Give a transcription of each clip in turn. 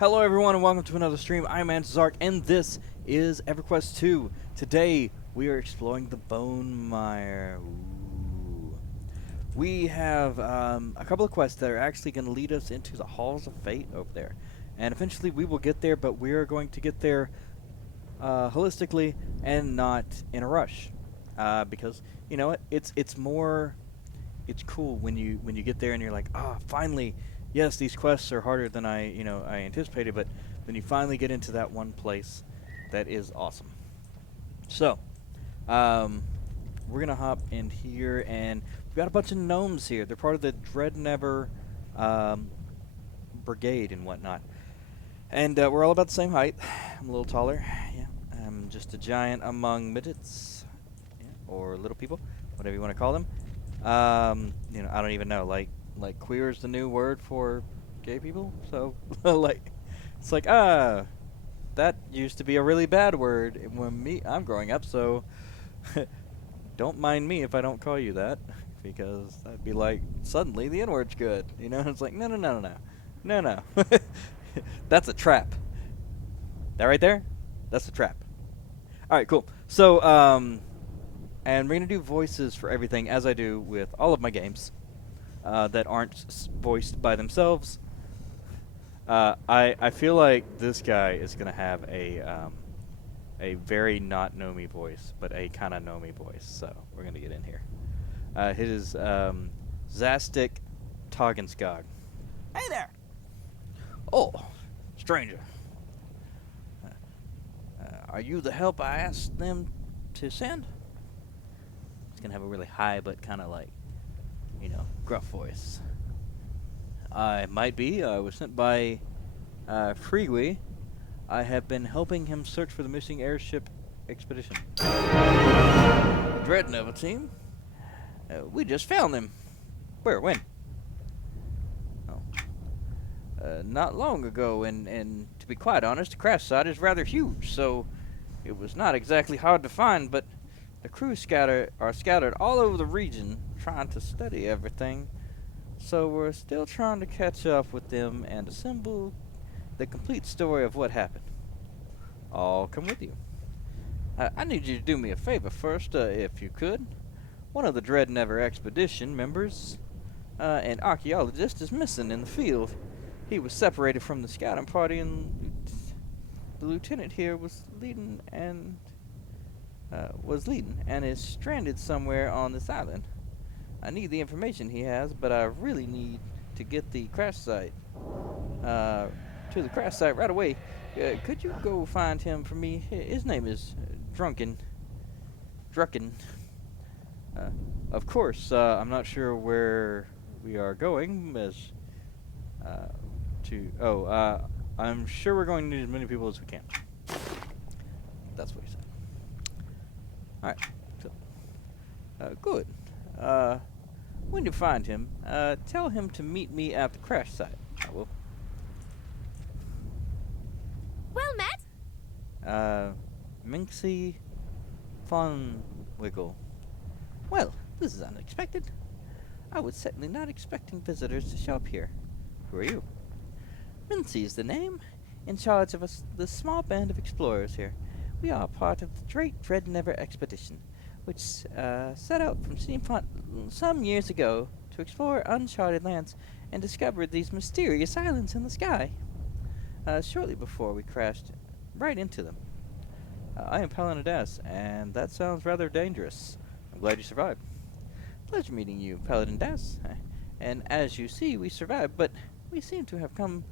Hello everyone and welcome to another stream. I'm Antizark and this is Everquest 2. Today we are exploring the Bonemire. Ooh. We have a couple of quests that are actually going to lead us into the Halls of Fate over there. And eventually we will get there, but we are going to get there holistically and not in a rush. Because, you know what, it's cool when you get there and you're like, finally, yes, these quests are harder than I anticipated, but then you finally get into that one place that is awesome. So, we're gonna hop in here, and we've got a bunch of gnomes here. They're part of the Dreadnever brigade and whatnot, and we're all about the same height. I'm a little taller. Yeah, I'm just a giant among midgets, or little people, whatever you want to call them. I don't even know. Like queer is the new word for gay people. So, it's like, that used to be a really bad word when I'm growing up. So, don't mind me if I don't call you that, because that'd be like suddenly the N-word's good. It's like no. That's a trap. That right there, that's a trap. All right, cool. So, and we're going to do voices for everything, as I do with all of my games that aren't voiced by themselves. I feel like this guy is going to have a very not know-me voice, but a kind of know-me voice. So we're going to get in here. It is Zastic Toggenskog. Hey there! Oh, stranger. Are you the help I asked them to send? It's going to have a really high but kind of like, gruff voice. I might be. I was sent by Freeway. I have been helping him search for the missing airship expedition. Dreadnever team? We just found them. Where? When? Oh. Not long ago, and to be quite honest, the crash site is rather huge, so it was not exactly hard to find, but the crew are scattered all over the region, trying to study everything. So we're still trying to catch up with them and assemble the complete story of what happened. I'll come with you. I need you to do me a favor first, if you could. One of the Dreadnever expedition members, an archaeologist, is missing in the field. He was separated from the scouting party, and the lieutenant here was leading and is stranded somewhere on this island. I need the information he has, but I really need to get the crash site to the crash site right away. Could you go find him for me? His name is Drucken. Of course, I'm not sure where we are going, as I'm sure we're going to need as many people as we can. That's what he said. All right. So, good. When you find him, tell him to meet me at the crash site. I will. Well met. Minxie Von Wiggle. Well, this is unexpected. I was certainly not expecting visitors to show up here. Who are you? Minxie is the name, in charge of the small band of explorers here. We are part of the great Dreadnever expedition, which set out from Steampont some years ago to explore uncharted lands and discover these mysterious islands in the sky. Shortly before we crashed right into them. I am Paladin Das, and that sounds rather dangerous. I'm glad you survived. Pleasure meeting you, Paladin Das. And as you see, we survived, but we seem to have come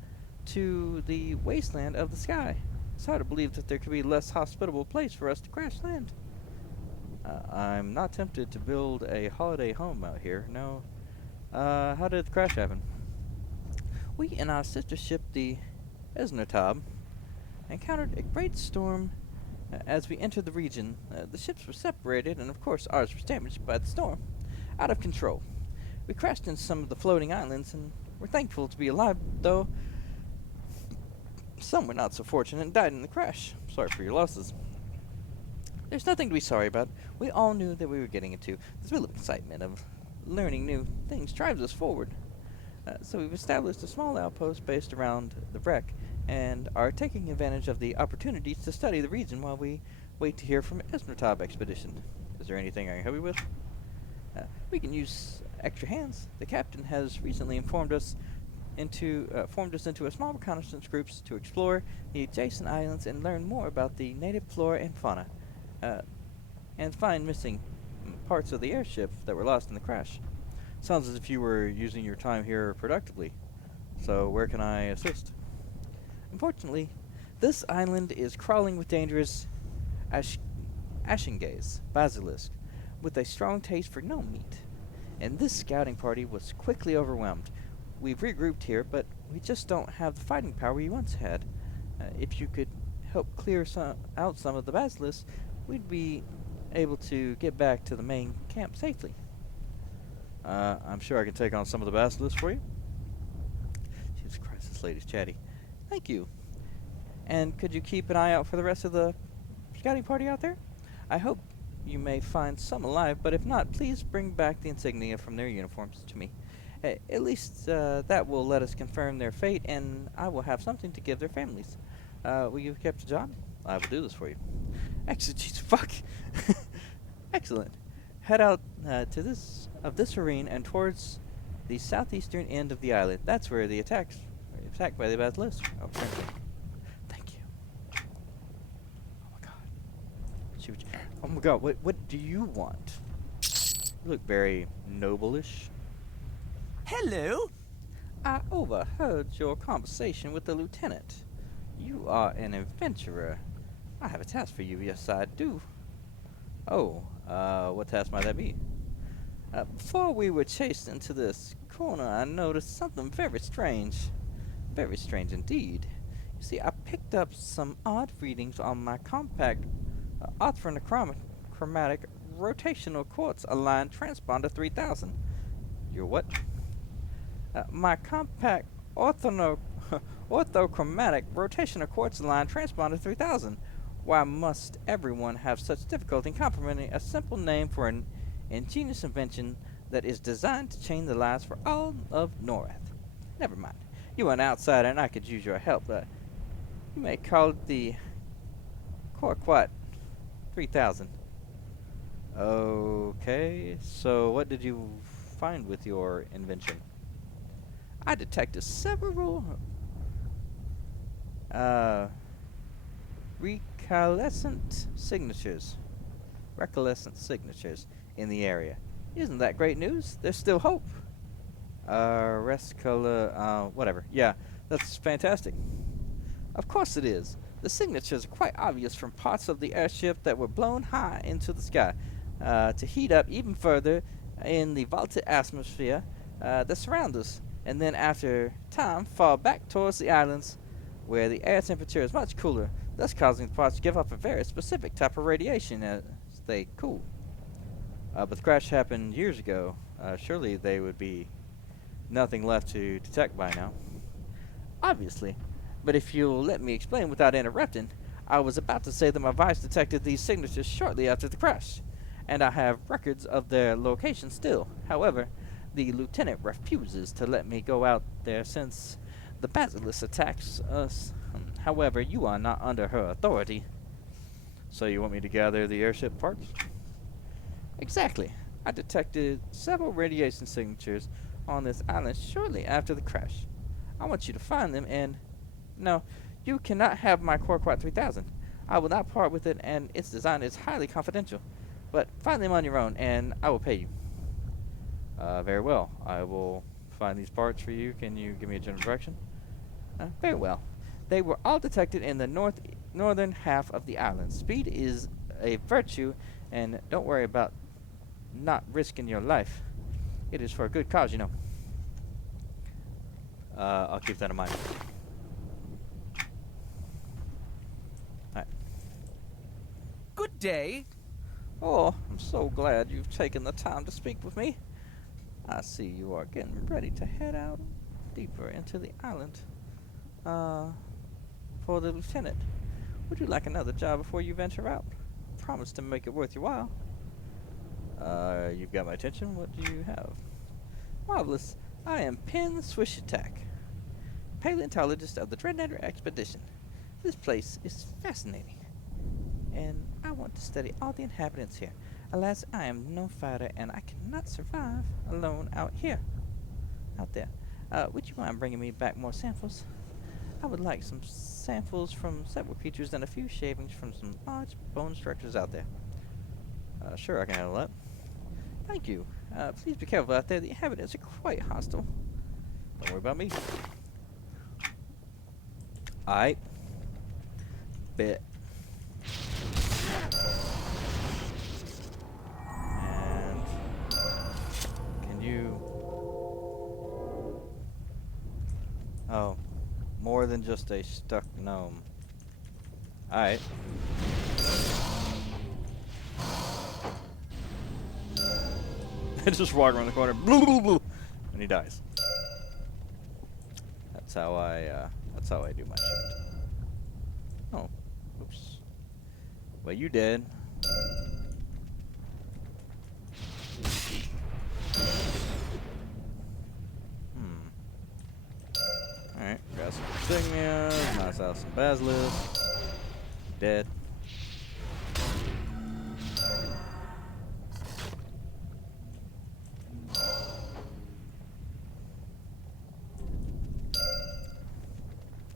to the wasteland of the sky. It's hard to believe that there could be a less hospitable place for us to crash land. I'm not tempted to build a holiday home out here, no. How did the crash happen? We and our sister ship, the Esnotab, encountered a great storm as we entered the region. The ships were separated, and of course ours was damaged by the storm. Out of control. We crashed into some of the floating islands, and we're thankful to be alive, though some were not so fortunate and died in the crash. Sorry for your losses. There's nothing to be sorry about. We all knew that we were getting into. The thrill of excitement of learning new things drives us forward. So we've established a small outpost based around the wreck and are taking advantage of the opportunities to study the region while we wait to hear from Esmeralda expedition. Is there anything I can help you with? We can use extra hands. The captain has recently formed us into a small reconnaissance groups to explore the adjacent islands and learn more about the native flora and fauna, uh, and find missing parts of the airship that were lost in the crash. Sounds as if you were using your time here productively. So where can I assist? Unfortunately, this island is crawling with dangerous ash- Ashengaze basilisk with a strong taste for gnome meat, and this scouting party was quickly overwhelmed. We've regrouped here, but we just don't have the fighting power we once had. If you could help clear out some of the basilisks, we'd be able to get back to the main camp safely. I'm sure I can take on some of the basilisks for you. Jesus Christ, this lady's chatty. Thank you. And could you keep an eye out for the rest of the scouting party out there? I hope you may find some alive, but if not, please bring back the insignia from their uniforms to me. At least that will let us confirm their fate, and I will have something to give their families. Will you accept the job? I will do this for you. Excellent. Jesus, fuck. Excellent. Head out to this arena and towards the southeastern end of the island. That's where the attacked by the basilisk. Oh, thank you. Oh my god. Oh my god. What do you want? You look very noble-ish. Hello? I overheard your conversation with the lieutenant. You are an adventurer. I have a task for you. Yes, I do. Oh, what task might that be? Before we were chased into this corner, I noticed something very strange. Very strange indeed. You see, I picked up some odd readings on my compact orthochromatic rotational quartz aligned transponder 3000. Your what? My compact orthochromatic rotational quartz aligned transponder 3000. Why must everyone have such difficulty in comprehending a simple name for an ingenious invention that is designed to change the lives for all of Norath? Never mind. You are an outsider and I could use your help. You may call it the Corquat 3000. Okay, so what did you find with your invention? I detected several recolescent signatures. Recolescent signatures in the area. Isn't that great news? There's still hope. Whatever. Yeah, that's fantastic. Of course it is. The signatures are quite obvious from parts of the airship that were blown high into the sky to heat up even further in the vaulted atmosphere that surrounds us, and then after time fall back towards the islands where the air temperature is much cooler, thus causing the parts to give off a very specific type of radiation as they cool. But the crash happened years ago. Surely they would be nothing left to detect by now. Obviously. But if you'll let me explain without interrupting, I was about to say that my device detected these signatures shortly after the crash, and I have records of their location still. However, the lieutenant refuses to let me go out there since the basilisk attacks us. However, you are not under her authority. So you want me to gather the airship parts? Exactly. I detected several radiation signatures on this island shortly after the crash. I want you to find them and... No, you cannot have my Corquat 3000. I will not part with it, and its design is highly confidential. But find them on your own, and I will pay you. Very well. I will find these parts for you. Can you give me a general direction? Very well. They were all detected in the northern half of the island. Speed is a virtue, and don't worry about not risking your life. It is for a good cause, you know. I'll keep that in mind. Alright. Good day. Oh, I'm so glad you've taken the time to speak with me. I see you are getting ready to head out deeper into the island. For the lieutenant. Would you like another job before you venture out? Promise to make it worth your while. You've got my attention. What do you have? Marvelous. I am Pin Swish Attack. paleontologist of the Dreadnought expedition. This place is fascinating, and I want to study all the inhabitants here. Alas, I am no fighter, and I cannot survive alone out there. Would you mind bringing me back more samples? I would like some samples from several creatures and a few shavings from some large bone structures out there. Sure, I can handle that. Thank you. Please be careful out there. The inhabitants are quite hostile. Don't worry about me. Alright. Bet. And can you... Oh. More than just a stuck gnome. Alright. Just walk around the corner, and he dies. That's how I do my shit. Oh, oops. Well, you dead. Alright, got some insignias, nice out some basilisk. Dead.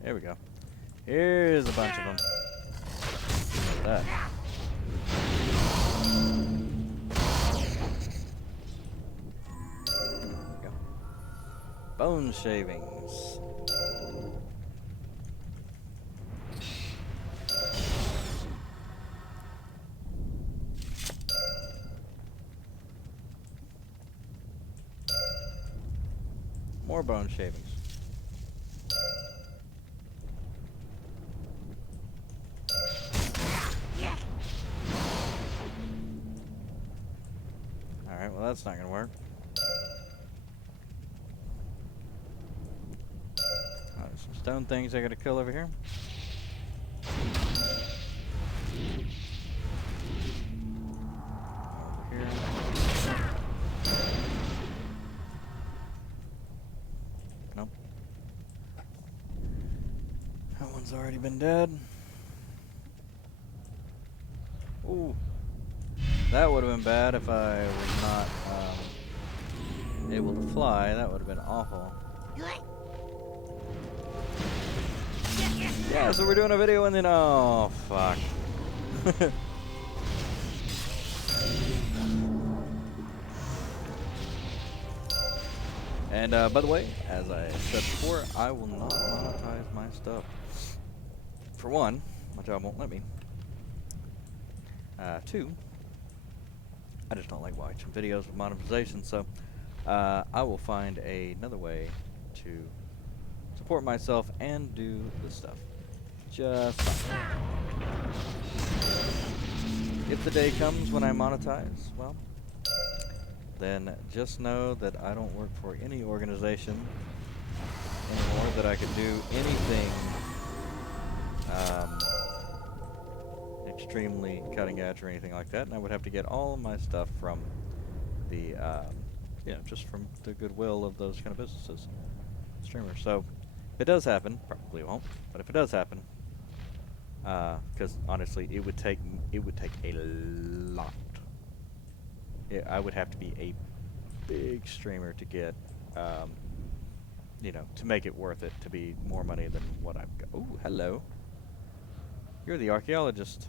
There we go. Here's a bunch of them. That. There we go. Bone shavings. More bone shavings. Alright, well that's not gonna work. Oh, there's some stone things I gotta kill over here. Over here. Nope. That one's already been dead. Ooh. That would have been bad if I was not able to fly. That would have been awful. Yeah, so we're doing a video and then... Oh, fuck. And, by the way, as I said before, I will not monetize my stuff. For one, my job won't let me. Two, I just don't like watching videos with monetization, so I will find another way to support myself and do this stuff. Just fine. If the day comes when I monetize, well, then just know that I don't work for any organization anymore, that I can do anything extremely cutting edge or anything like that, and I would have to get all of my stuff from the, just from the goodwill of those kind of businesses, streamers. So, if it does happen, probably won't, but if it does happen, because honestly, it would take a lot. I would have to be a big streamer to get, to make it worth it, to be more money than what I've got. Ooh, hello. You're the archaeologist.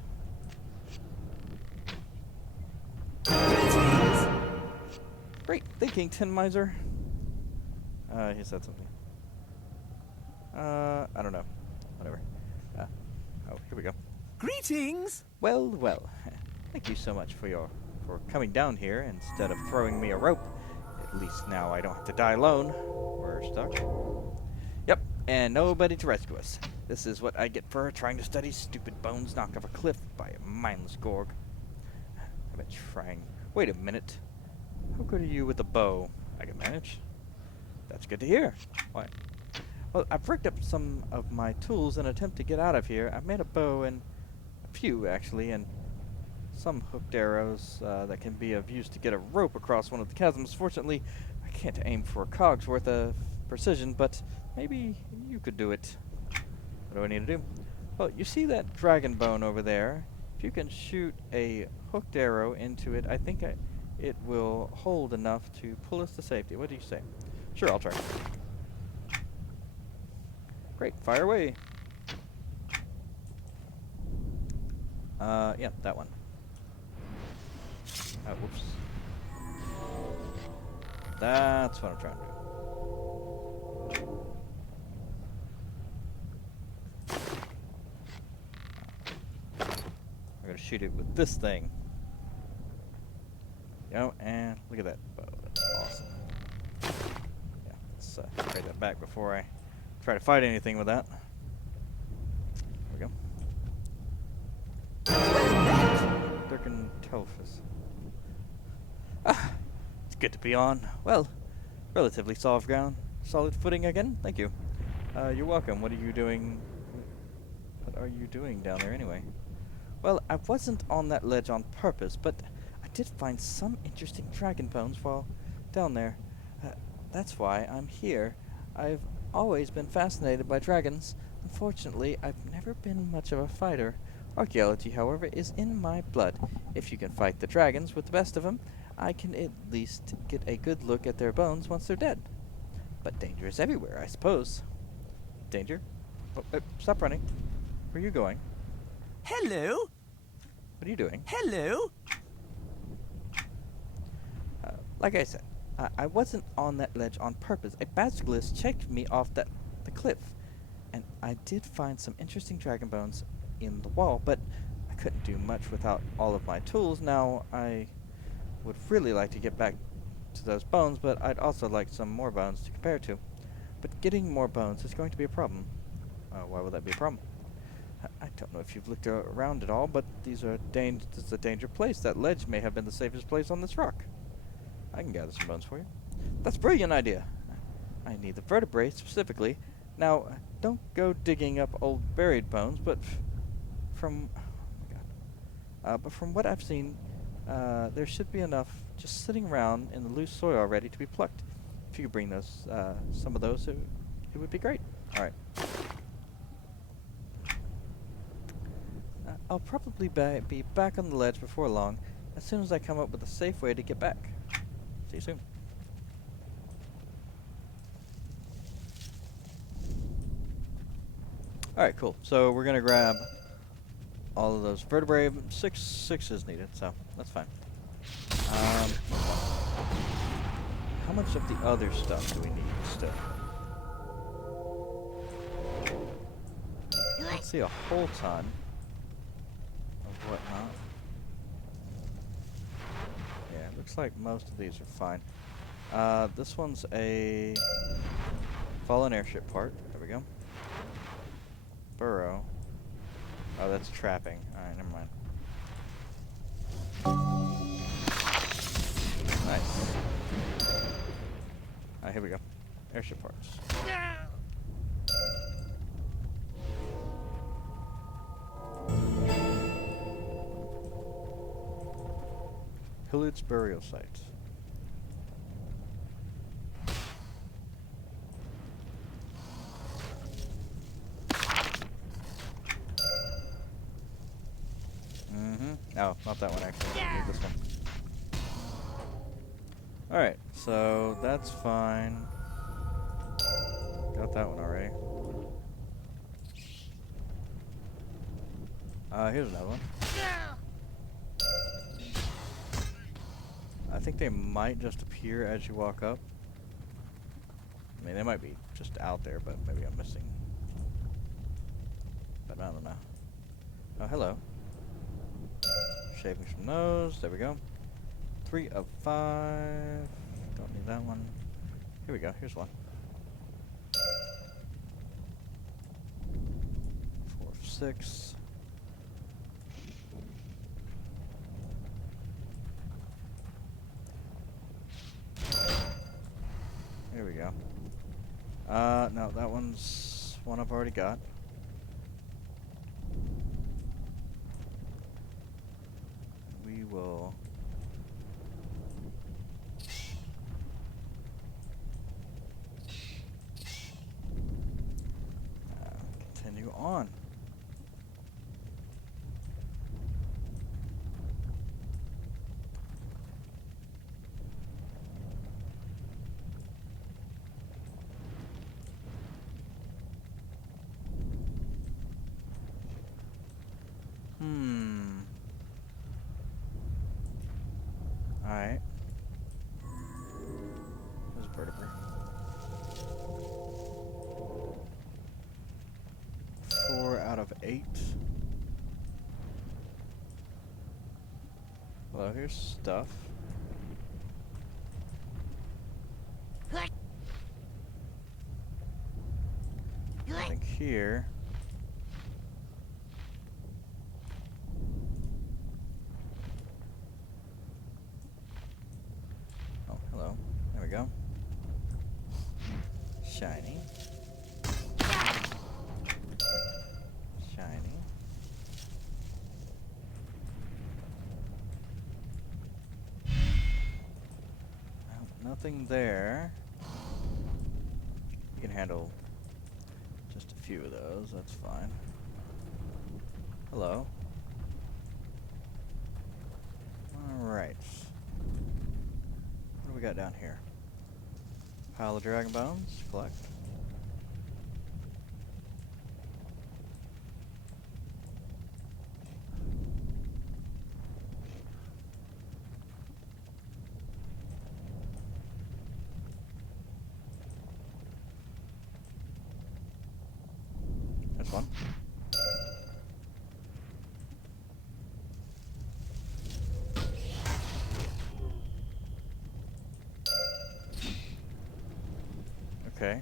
Great thinking, Tin Miser. He said something. I don't know. Whatever. Oh, here we go. Greetings! Well, well. Thank you so much for coming down here instead of throwing me a rope. At least now I don't have to die alone. We're stuck. Yep, and nobody to rescue us. This is what I get for trying to study stupid bones knocked off a cliff by a mindless Gorg. I've been trying. Wait a minute. How good are you with a bow? I can manage. That's good to hear. Why? Well, I've rigged up some of my tools in an attempt to get out of here. I've made a bow and a few, actually, and some hooked arrows that can be of use to get a rope across one of the chasms. Fortunately, I can't aim for a cog's worth of precision, but maybe you could do it. What do I need to do? Well, you see that dragon bone over there? If you can shoot a hooked arrow into it, I think it will hold enough to pull us to safety. What do you say? Sure, I'll try. Great, fire away. Yeah, that one. Oh, whoops. That's what I'm trying to do. We're gonna shoot it with this thing. You know, and look at that bow. That's awesome. Yeah, let's trade that back before I try to fight anything with that. There we go. Durkin Telfus. Ah, it's good to be on. Well, relatively soft ground. Solid footing again. Thank you. You're welcome. What are you doing? What are you doing down there anyway? Well, I wasn't on that ledge on purpose, but I did find some interesting dragon bones while down there. That's why I'm here. I've always been fascinated by dragons. Unfortunately, I've never been much of a fighter. Archaeology, however, is in my blood. If you can fight the dragons with the best of them, I can at least get a good look at their bones once they're dead. But danger is everywhere, I suppose. Danger? Oh, stop running. Where are you going? Hello? What are you doing? Hello? Like I said, I wasn't on that ledge on purpose. A basilisk checked me off the cliff, and I did find some interesting dragon bones in the wall, but I couldn't do much without all of my tools. Now, I would really like to get back to those bones, but I'd also like some more bones to compare to. But getting more bones is going to be a problem. Why would that be a problem? I don't know if you've looked around at all, but this is a dangerous place. That ledge may have been the safest place on this rock. I can gather some bones for you. That's a brilliant idea. I need the vertebrae specifically. Now, don't go digging up old buried bones, but from... Oh my god. But from what I've seen, there should be enough just sitting around in the loose soil already to be plucked. If you could bring those, some of those, it would be great. Alright. I'll probably be back on the ledge before long, as soon as I come up with a safe way to get back. See you soon. Alright, cool. So we're gonna grab all of those vertebrae. Six is needed, so that's fine. How much of the other stuff do we need still? Let's see, a whole ton of whatnot. Yeah, it looks like most of these are fine. This one's a fallen airship part. There we go. Burrow. Oh, that's trapping. Alright, never mind. Nice. Alright, here we go. Airship parts. Pillaged burial site. Oh, not that one actually. I need this one. Alright, so that's fine. Got that one already. Here's another one. I think they might just appear as you walk up. I mean, they might be just out there, but maybe I'm missing. But I don't know. Oh, hello. Shaving some nose. There we go. 3 of 5. Don't need that one. Here we go. Here's one. 4 of 6. Here we go. No, that one's one I've already got. We will... on? Alright. There's a vertebrae. 4 out of 8. Well, here's stuff. I think here. Oh, hello. There we go. Shiny. Shiny. Well, nothing there. You can handle just a few of those, that's fine. Hello. Alright. What do we got down here? Pile of dragon bones. Collect. There's one. Okay.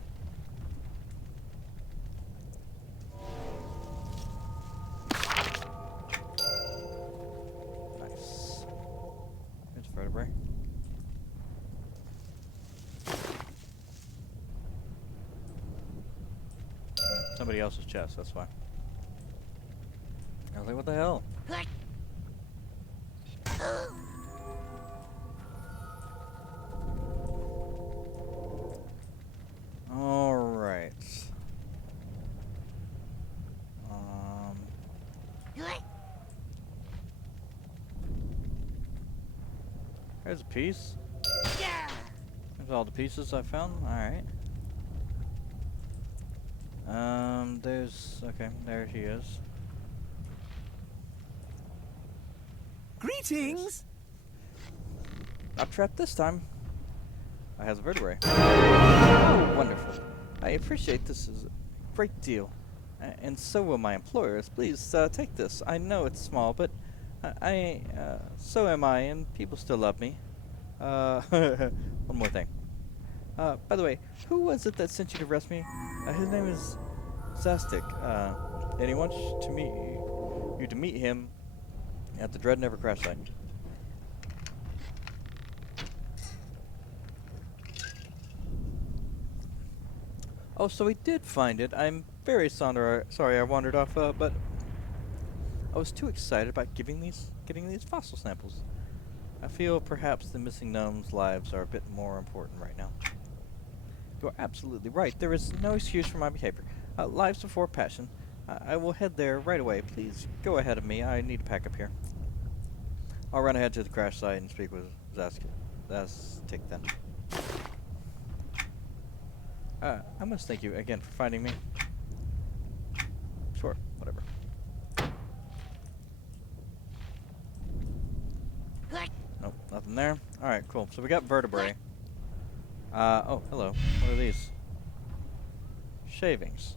Nice. Here's a vertebrae. Somebody else's chest, that's why. I was like, what the hell? Alright. There's a piece. There's all the pieces I found. Alright. Okay, there he is. Greetings! Not trapped this time. I has a vertebrae. Oh, wonderful. I appreciate this is a great deal. And so will my employers. Please, take this. I know it's small, but so am I, and people still love me. One more thing. By the way, who was it that sent you to arrest me? His name is Zastic. And he wants you to meet him at the Dread Never Crash site. Oh, so he did find it. I'm very sorry I wandered off, but I was too excited about getting these fossil samples. I feel perhaps the missing gnomes' lives are a bit more important right now. You're absolutely right. There is no excuse for my behavior. Lives before passion. I will head there right away. Please go ahead of me. I need to pack up here. I'll run ahead to the crash site and speak with Zastic then. I must thank you again for finding me. Sure, whatever. Nope, nothing there. Alright, cool. So we got vertebrae. Oh, hello. What are these? Shavings.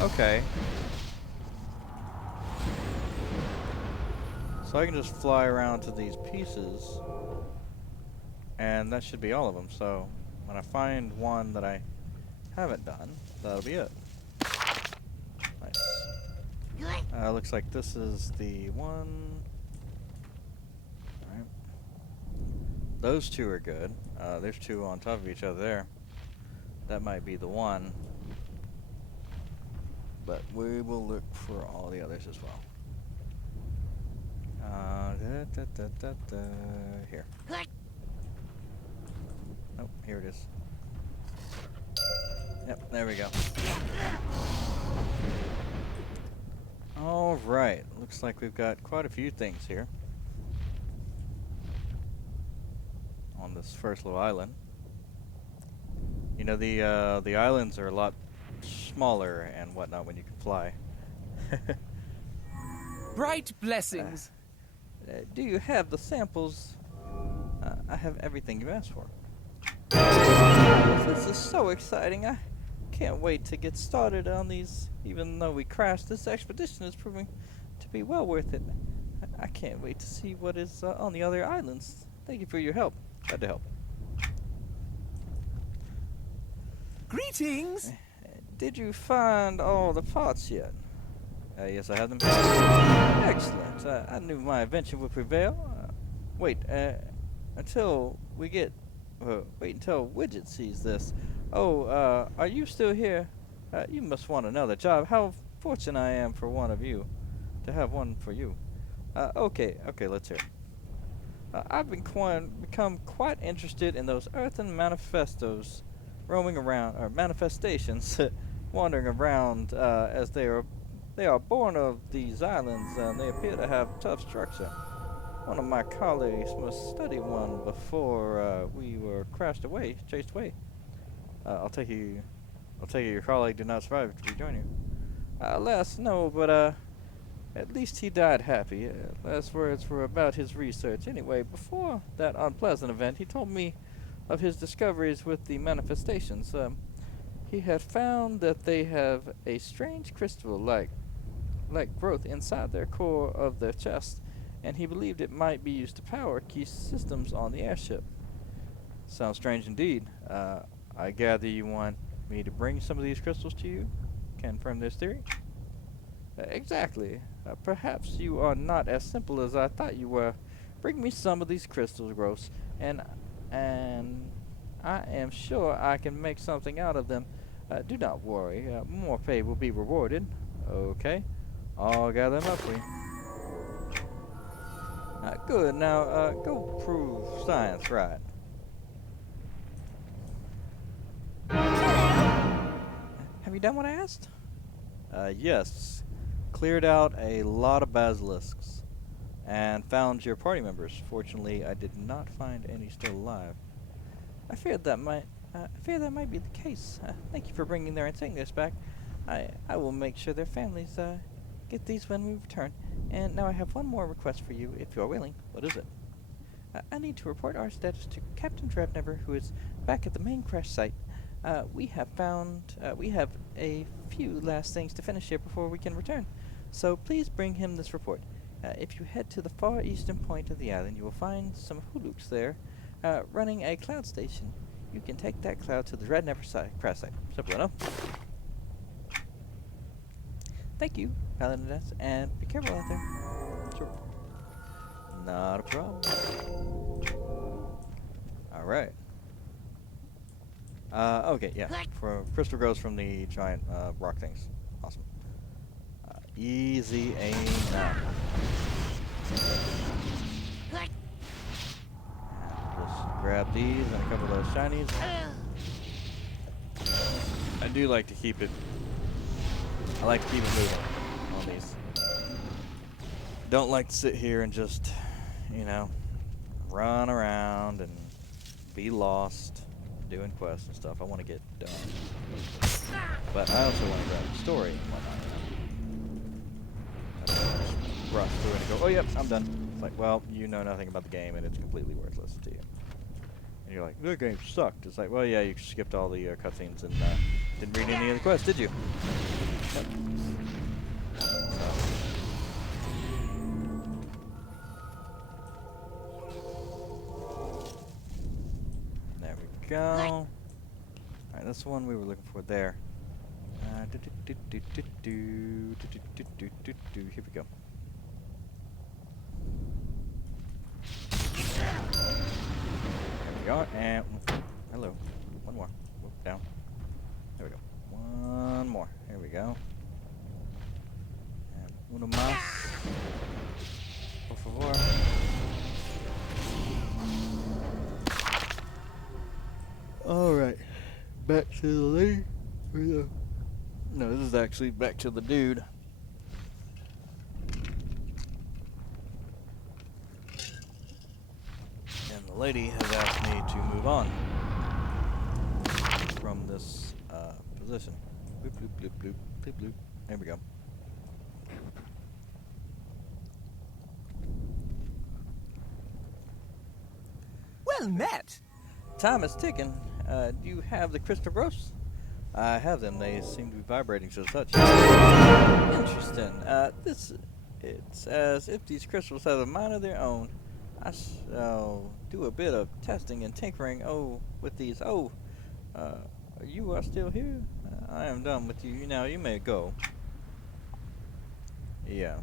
Okay. So I can just fly around to these pieces, and that should be all of them. So when I find one that I haven't done, that'll be it. Nice. Looks like this is the one. Alright. Those two are good. There's two on top of each other there. That might be the one. But we will look for all the others as well. Here. Oh, here it is. Yep, there we go. Alright, looks like we've got quite a few things here on this first little island. You know, the islands are a lot smaller and whatnot when you can fly. Bright blessings. Do you have the samples? I have everything you asked for. This is so exciting. I can't wait to get started on these. Even though we crashed, this expedition is proving to be well worth it. I can't wait to see what is on the other islands. Thank you for your help. Glad to help. Greetings. Did you find all the parts yet? Yes, I have them. Excellent. I knew my invention would prevail. Wait, until we get... wait until Widget sees this. Oh, are you still here? You must want another job. How fortunate I am for one of you. To have one for you. Okay, let's hear it. I've become quite interested in those earthen manifestos roaming around, or manifestations wandering around as they are born of these islands, and they appear to have tough structure. One of my colleagues must study one before we were chased away. I'll take it your colleague did not survive to rejoin you. Alas, no, but at least he died happy. Last words were about his research. Anyway, before that unpleasant event, he told me of his discoveries with the manifestations. He had found that they have a strange crystal-like growth inside their core of their chest, and he believed it might be used to power key systems on the airship. Sounds strange indeed. I gather you want me to bring some of these crystals to you? Confirm this theory? Exactly. Perhaps you are not as simple as I thought you were. Bring me some of these crystals, Gross, and I am sure I can make something out of them. Do not worry. More pay will be rewarded. Okay. I'll gather them up for you. Good. Now, go prove science right. Have you done what I asked? Yes. Cleared out a lot of basilisks and found your party members. Fortunately, I did not find any still alive. I feared that might be the case. Thank you for bringing their insignias back. I will make sure their families get these when we return. And now I have one more request for you, if you are willing. What is it? I need to report our status to Captain Drabnever, who is back at the main crash site. We have a few last things to finish here before we can return. So please bring him this report. If you head to the far eastern point of the island, you will find some huluks there, running a cloud station. You can take that cloud to the Drabnever crash site. Simple enough. Thank you, Paladiness, and be careful out there. Sure. Not a problem. Alright. Okay, yeah. For crystal grows from the giant rock things. Awesome. Easy aim now. Just grab these and a couple of those shinies. I do like to keep it. I like to keep it moving on these. Don't like to sit here and just, you know, run around and be lost doing quests and stuff. I want to get done. But I also want to grab the story and whatnot. I don't just rush through and go, oh, yep, I'm done. It's like, well, you know nothing about the game and it's completely worthless to you. And you're like, the game sucked. It's like, well, yeah, you skipped all the cutscenes and didn't read any of the quests, did you? Yep. There we go. Alright, that's the one we were looking for there. Here we go. There we are, and hello. One more. Whoop, down. There we go. One more. Here we go. And uno más. Por favor. back to the lady. No, this is actually back to the dude. And the lady has asked me to move on from this position. Bloop, bloop, bloop, bloop, bloop, bloop. There we go. Well met. Time is ticking. Do you have the crystal ropes? I have them. They seem to be vibrating to the touch. Interesting. It's as if these crystals have a mind of their own. I shall do a bit of testing and tinkering. With these. You are still here? I am done with you. Now you may go. Yeah.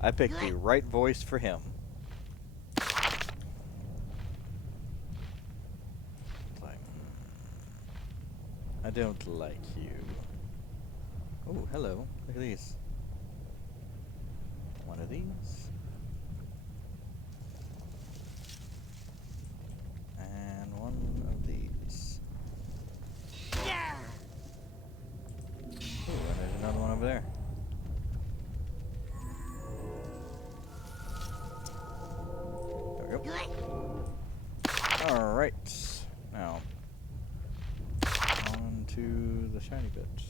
I picked the right voice for him. Like, I don't like you. Oh, hello. Look at these. One of these. And one of these. Ooh, and there's another one over there. There we go. Alright. Now, on to the shiny bits.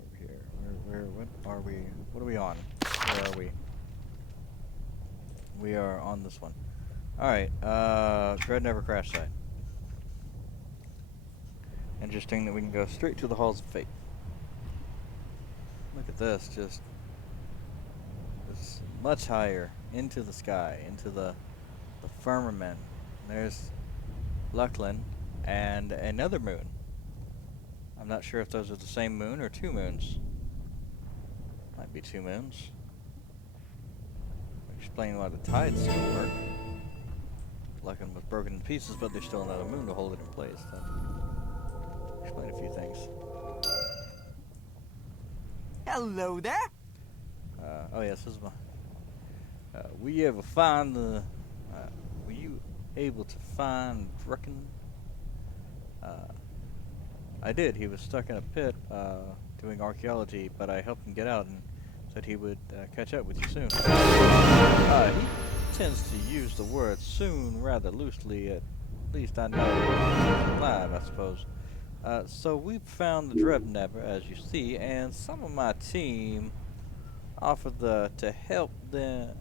Over here. What are we? What are we on? Where are we? We are on this one. Alright, Dread Never Crash site. Interesting that we can go straight to the Halls of Fate. Look at this, just much higher into the sky, into the firmament. There's Luckland and another moon. I'm not sure if those are the same moon or two moons. Might be two moons. Explain why the tides still work. Luckland was broken in pieces, but there's still another moon to hold it in place. That explain a few things. Hello there. Oh yes, this is my. Were you able to find the? Were you able to find Drucken? I did. He was stuck in a pit doing archaeology, but I helped him get out and said he would catch up with you soon. He tends to use the word soon rather loosely. At least I know he's alive, I suppose. So we've found the Dread Never, as you see, and some of my team offered to help them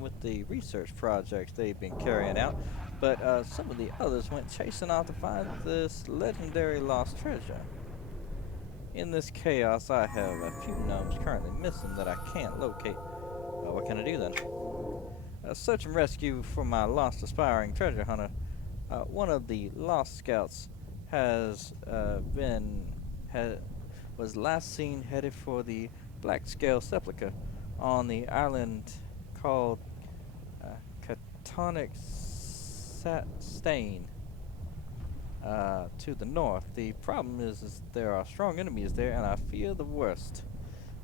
with the research projects they've been carrying out, but some of the others went chasing off to find this legendary lost treasure. In this chaos, I have a few gnomes currently missing that I can't locate. What can I do then? Search and rescue for my lost aspiring treasure hunter. One of the lost scouts was last seen headed for the Black Scale Sepulchre on the island called Catonic Stain to the north. The problem is there are strong enemies there, and I fear the worst.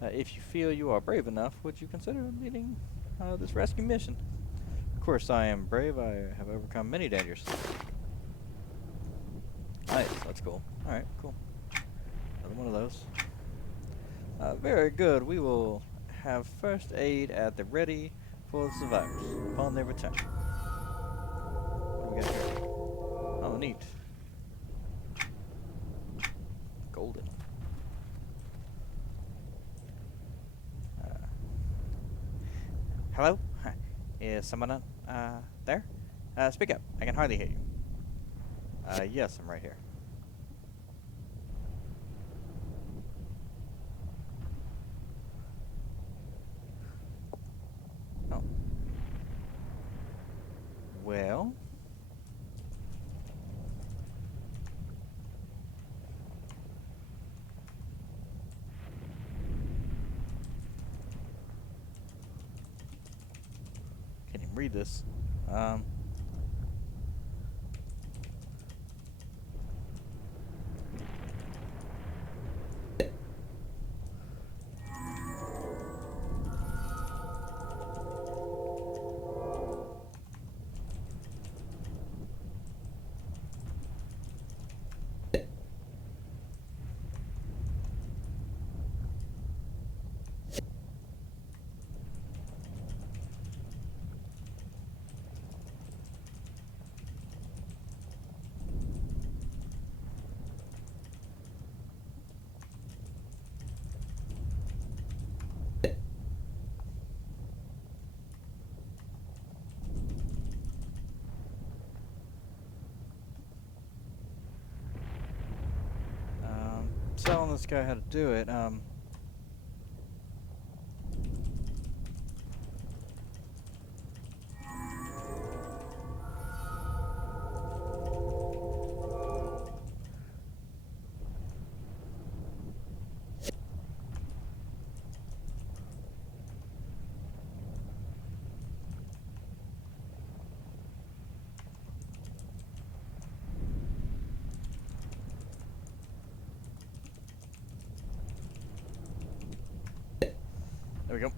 If you feel you are brave enough, would you consider leading this rescue mission? Of course, I am brave. I have overcome many dangers. Nice, that's cool. Alright, cool. Another one of those. Very good. We will have first aid at the ready for the survivors upon their return. What do we got here? Oh, neat. Golden. Hello? Is someone there? Speak up. I can hardly hear you. Yes, I'm right here. Oh. Well. Can't even read this. telling this guy how to do it. There we go.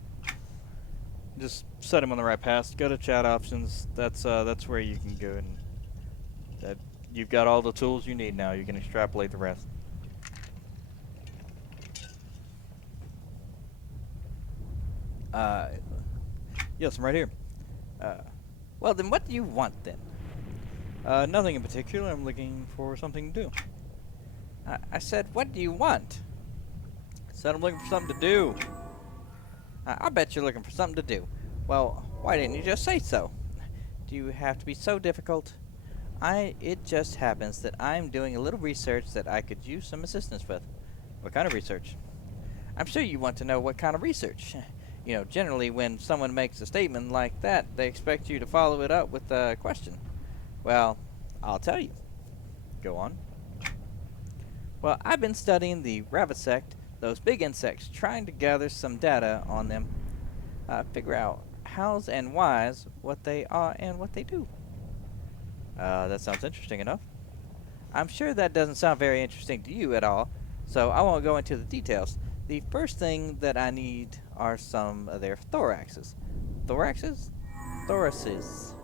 Just set him on the right path. Go to chat options. That's where you can go, and that you've got all the tools you need now. You can extrapolate the rest. Uh, yes, I'm right here. Well then, what do you want then? Nothing in particular. I'm looking for something to do. I said, what do you want? I said I'm looking for something to do. I bet you're looking for something to do. Well, why didn't you just say so? Do you have to be so difficult? It just happens that I'm doing a little research that I could use some assistance with. What kind of research? I'm sure you want to know what kind of research. You know, generally when someone makes a statement like that, they expect you to follow it up with a question. Well, I'll tell you. Go on. Well, I've been studying the ravisect, those big insects, trying to gather some data on them. Figure out hows and whys, what they are and what they do. That sounds interesting enough. I'm sure that doesn't sound very interesting to you at all, so I won't go into the details. The first thing that I need are some of their thoraxes. Thoraxes? Thoraces.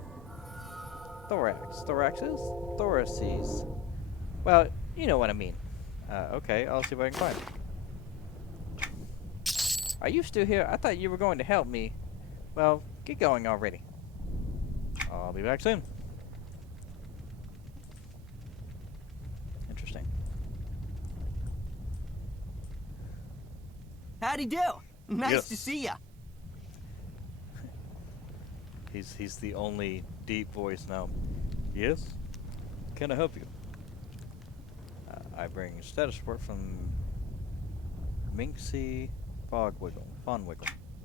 Thoraxes? Thoraces. Well, you know what I mean. Okay, I'll see what I can find. Are you still here? I thought you were going to help me. Well, get going already. I'll be back soon. Interesting. Howdy do. Nice Yes. to see ya. He's the only deep voice now. Yes? Can I help you? I bring status report from Minxie Fonwiggle.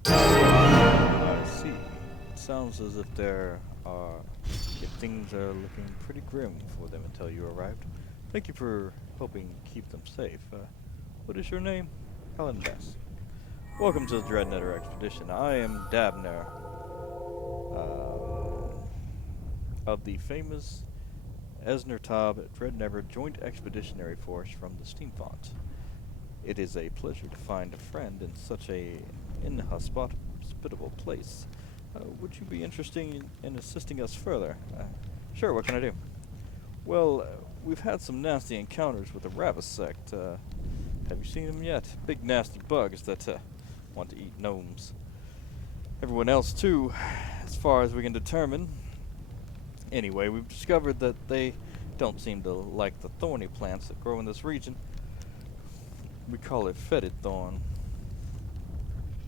I see. It sounds as if things are looking pretty grim for them until you arrived. Thank you for helping keep them safe. What is your name? Helen Bess. Welcome to the Dreadnetter Expedition. I am Dabner, of the famous Esnertab Dreadnetter Joint Expeditionary Force from the Steamfont. It is a pleasure to find a friend in such a inhospitable place. Would you be interested in assisting us further? Sure, what can I do? Well, we've had some nasty encounters with the Ravisect. Have you seen them yet? Big nasty bugs that want to eat gnomes. Everyone else too, as far as we can determine. Anyway, we've discovered that they don't seem to like the thorny plants that grow in this region. We call it fetid thorn.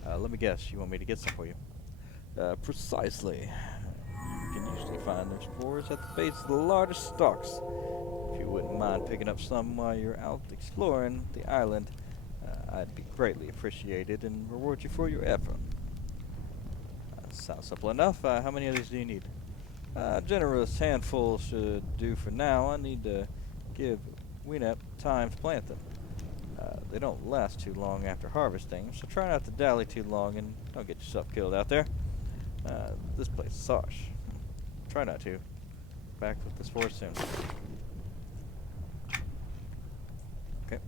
Let me guess, you want me to get some for you? Precisely. You can usually find their spores at the base of the largest stalks. If you wouldn't mind picking up some while you're out exploring the island, I'd be greatly appreciated and reward you for your effort. Sounds simple enough. How many of these do you need? A generous handful should do for now. I need to give Wienep time to plant them. They don't last too long after harvesting, so try not to dally too long and don't get yourself killed out there. This place is harsh. Try not to. Back with this force soon. Okay.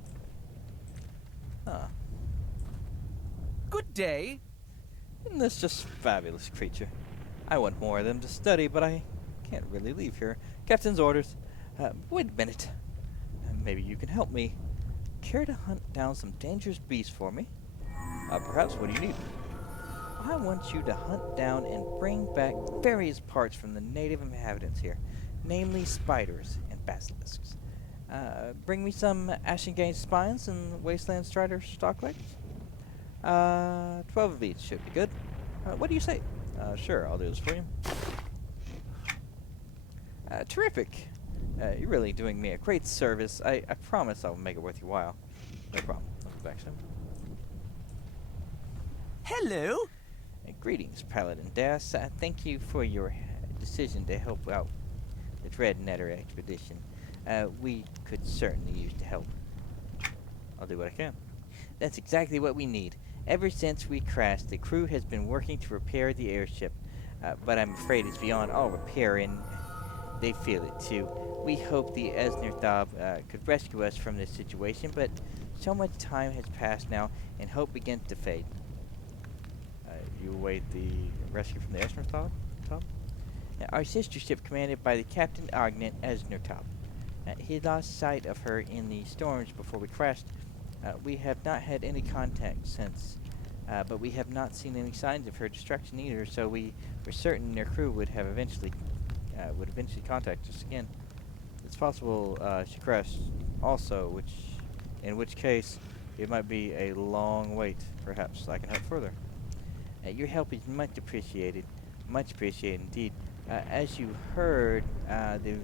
Good day. Isn't this just fabulous creature? I want more of them to study, but I can't really leave here. Captain's orders. Wait a minute. Maybe you can help me. Care to hunt down some dangerous beasts for me? Perhaps what do you need? I want you to hunt down and bring back various parts from the native inhabitants here, namely spiders and basilisks. Bring me some Ashingane spines and Wasteland Strider stocklegs. 12 of each should be good. What do you say? Sure, I'll do this for you. Terrific. You're really doing me a great service. I promise I'll make it worth your while. No problem. I'll be back soon. Hello. Greetings, Paladin Das. Thank you for your decision to help out the Dread Netter expedition. We could certainly use the help. I'll do what I can. That's exactly what we need. Ever since we crashed, the crew has been working to repair the airship, but I'm afraid it's beyond all repair, and they feel it too. We hope the Esnerthab could rescue us from this situation, but so much time has passed now, and hope begins to fade. You await the rescue from the Esnerthab? Our sister ship, commanded by the Captain Agnet Esnerthab. He lost sight of her in the storms before we crashed. We have not had any contact since, but we have not seen any signs of her destruction either, so we were certain their crew would eventually contact us again. It's possible she crashed also, in which case it might be a long wait. Perhaps I can help further. Your help is much appreciated indeed. As you heard, the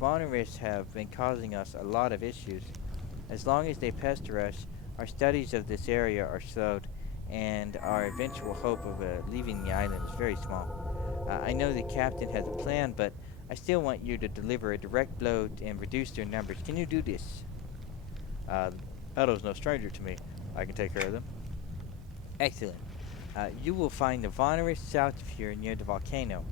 Bonemire have been causing us a lot of issues. As long as they pester us, our studies of this area are slowed, and our eventual hope of leaving the island is very small. I know the captain has a plan, but I still want you to deliver a direct blow and reduce their numbers. Can you do this? Edo's no stranger to me. I can take care of them. Excellent. You will find the Bonemire south of here near the volcano.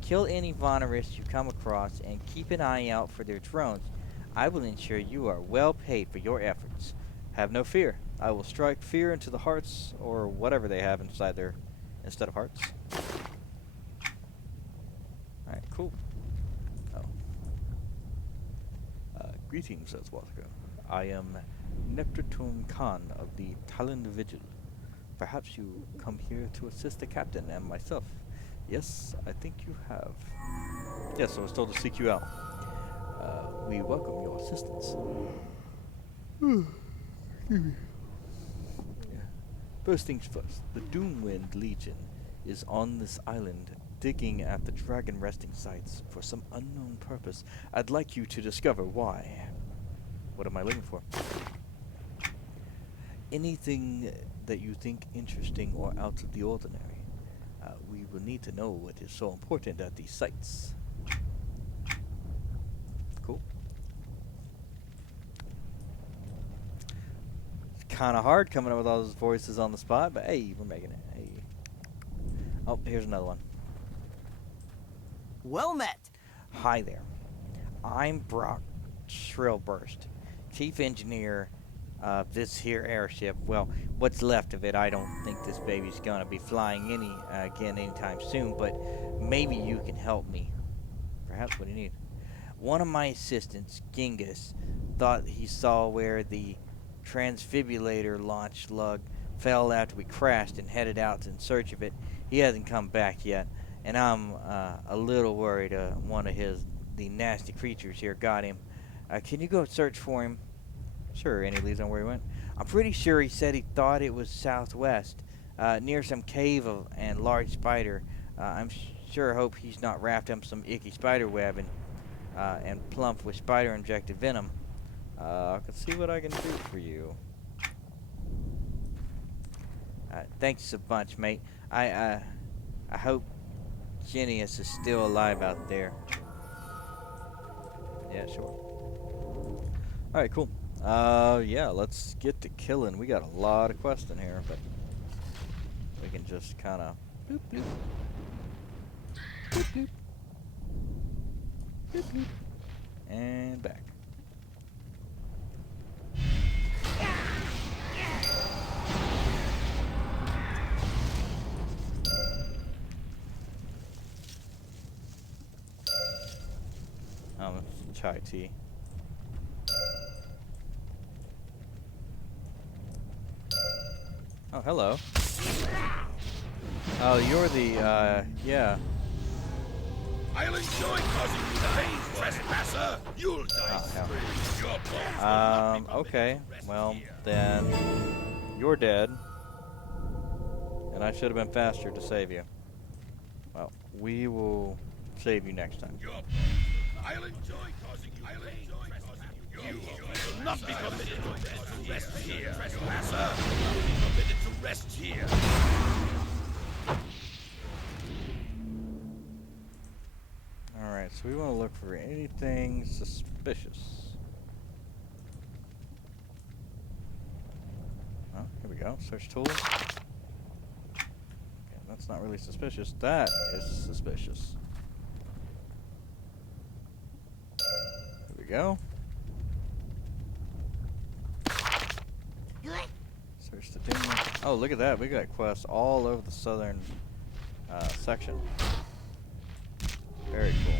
Kill any Bonemire you come across and keep an eye out for their drones. I will ensure you are well paid for your efforts. Have no fear. I will strike fear into the hearts, or whatever they have inside there, instead of hearts. Alright, cool. Oh. Greetings, says Walker. I am Nectartune Khan of the Talon Vigil. Perhaps you come here to assist the captain and myself. Yes, I think you have. Yes, I was told to seek you out. We welcome your assistance. First things first, the Doomwind Legion is on this island digging at the dragon resting sites for some unknown purpose. I'd like you to discover why. What am I looking for? Anything that you think interesting or out of the ordinary. We will need to know what is so important at these sites. Cool. It's kind of hard coming up with all those voices on the spot, but hey, we're making it. Hey. Oh, here's another one. Well met. Hi there. I'm Brock Shrillburst, Chief Engineer of this here airship. Well, what's left of it. I don't think this baby's gonna be flying again anytime soon, but maybe you can help me. Perhaps what do you need? One of my assistants, Genghis, thought he saw where the transfibrillator launch lug fell after we crashed and headed out in search of it. He hasn't come back yet, and I'm a little worried one of the nasty creatures here got him. Can you go search for him? Sure, any leads on where he went? I'm pretty sure he said he thought it was southwest, near some cave and large spider. I'm sure hope he's not wrapped up some icky spider web and plump with spider-injected venom. I can see what I can do for you. Thanks a bunch, mate. I hope Genius is still alive out there. Yeah, sure. Alright, cool. Yeah, let's get to killing. We got a lot of quests in here, but we can just kind of bloop, bloop. Bloop, bloop. Bloop, bloop. And back. Chai tea. Oh, hello. Oh, you're the, yeah. I'll enjoy causing you pain, trespasser. You'll die free. Okay. Well, then you're dead. And I should have been faster to save you. Well, we will save you next time. I'll enjoy causing you pain, trespasser. You'll You will not be permitted to rest here, trespasser. You will be permitted to rest here. Alright, so we want to look for anything suspicious. Oh, here we go. Search tools. Okay, that's not really suspicious. That is suspicious. Here we go. Search the demon. Oh, look at that. We got quests all over the southern section. Very cool.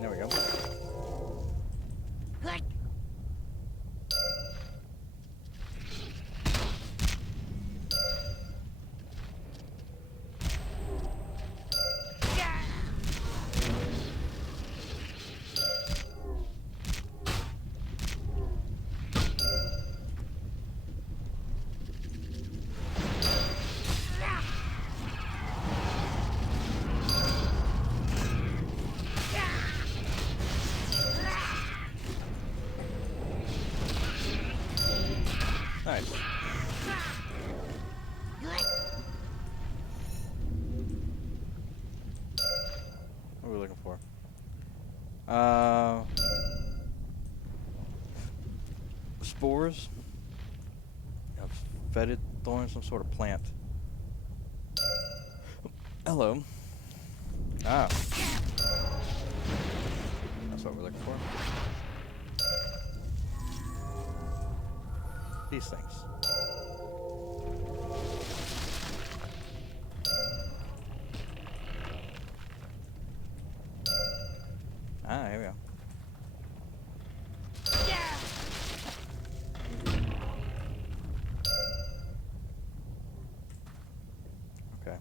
There we go. Nice. What are we looking for? Spores of fetid thorn, some sort of plant. Hello. Ah. That's what we're looking for. These things. Ah, here we go. Okay.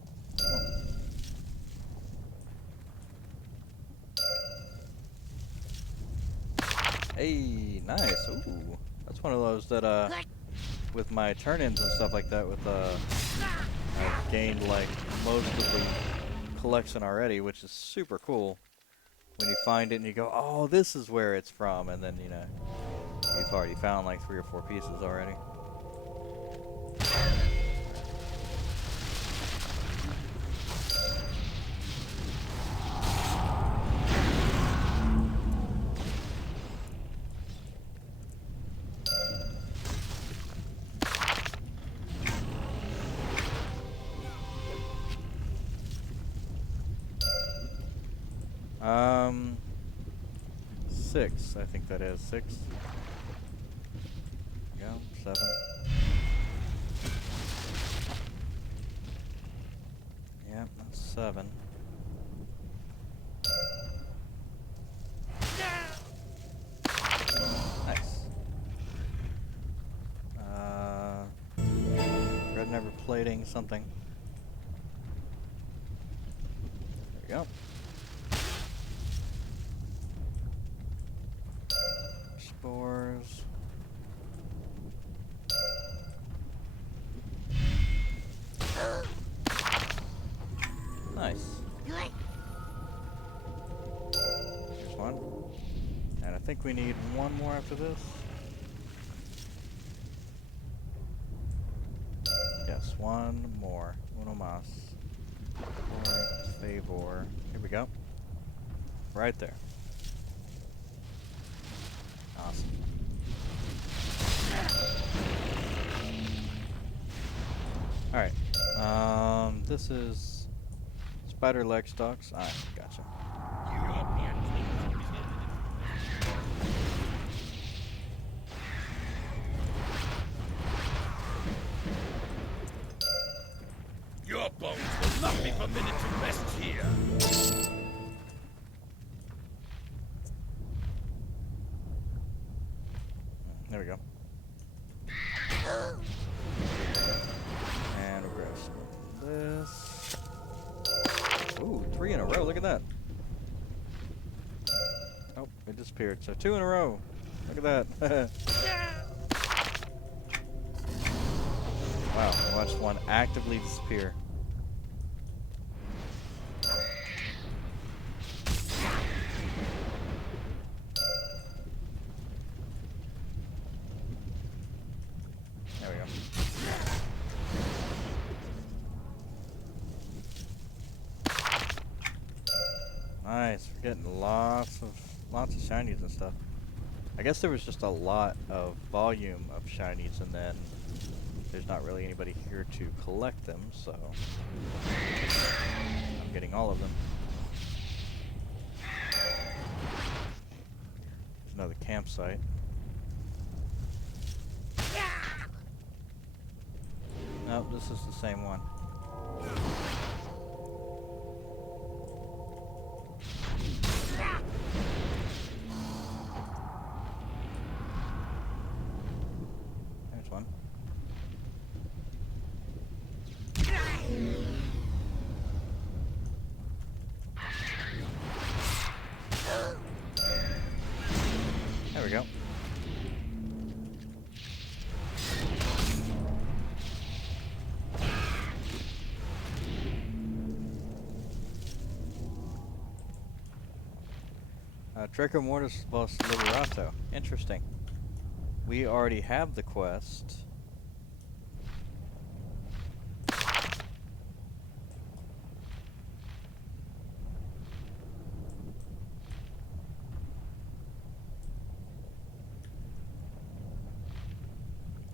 Hey, nice. Ooh. That's one of those that, with my turn-ins and stuff like that, I've gained, like, most of the collection already, which is super cool. When you find it and you go, oh, this is where it's from, and then, you know, you've already found, like, 3 or 4 pieces already. Um, 6, I think that is. 6. There we go. 7. Yep, that's 7. Nice. Red never plating something. There we go. Spores. Nice. There's one. And a think we need one more after this. Yes, one more. Uno más. Por favor. Here we go. Right there. Awesome. Alright. This is spider leg stalks. Alright, gotcha. Your bones will not be permitted to rest here. There we go. And we'll grab some of this. Ooh, 3 in a row. Look at that. Oh, it disappeared. So 2 in a row. Look at that. Wow, I watched one actively disappear. There we go. Nice, we're getting lots of shinies and stuff. I guess there was just a lot of volume of shinies, and then there's not really anybody here to collect them, so I'm getting all of them. There's another campsite. Nope, this is the same one. There's one. There we go. Draco Mortis Boss Liberato. Interesting. We already have the quest.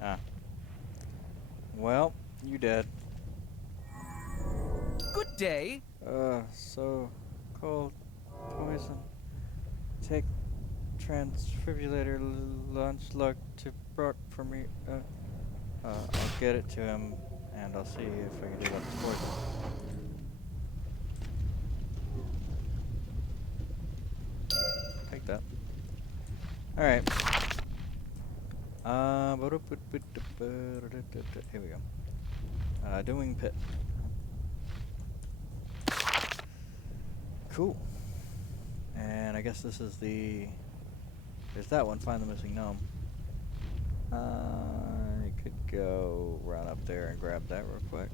Ah. Well, you dead. Good day. So cold poison. Take transfibrillator lunch lug to Brock for me. I'll get it to him, and I'll see if I can do that for you. Take that. All right. Here we go. Doing pit. Cool. And I guess this is the... There's that one, find the missing gnome. You could go run up there and grab that real quick.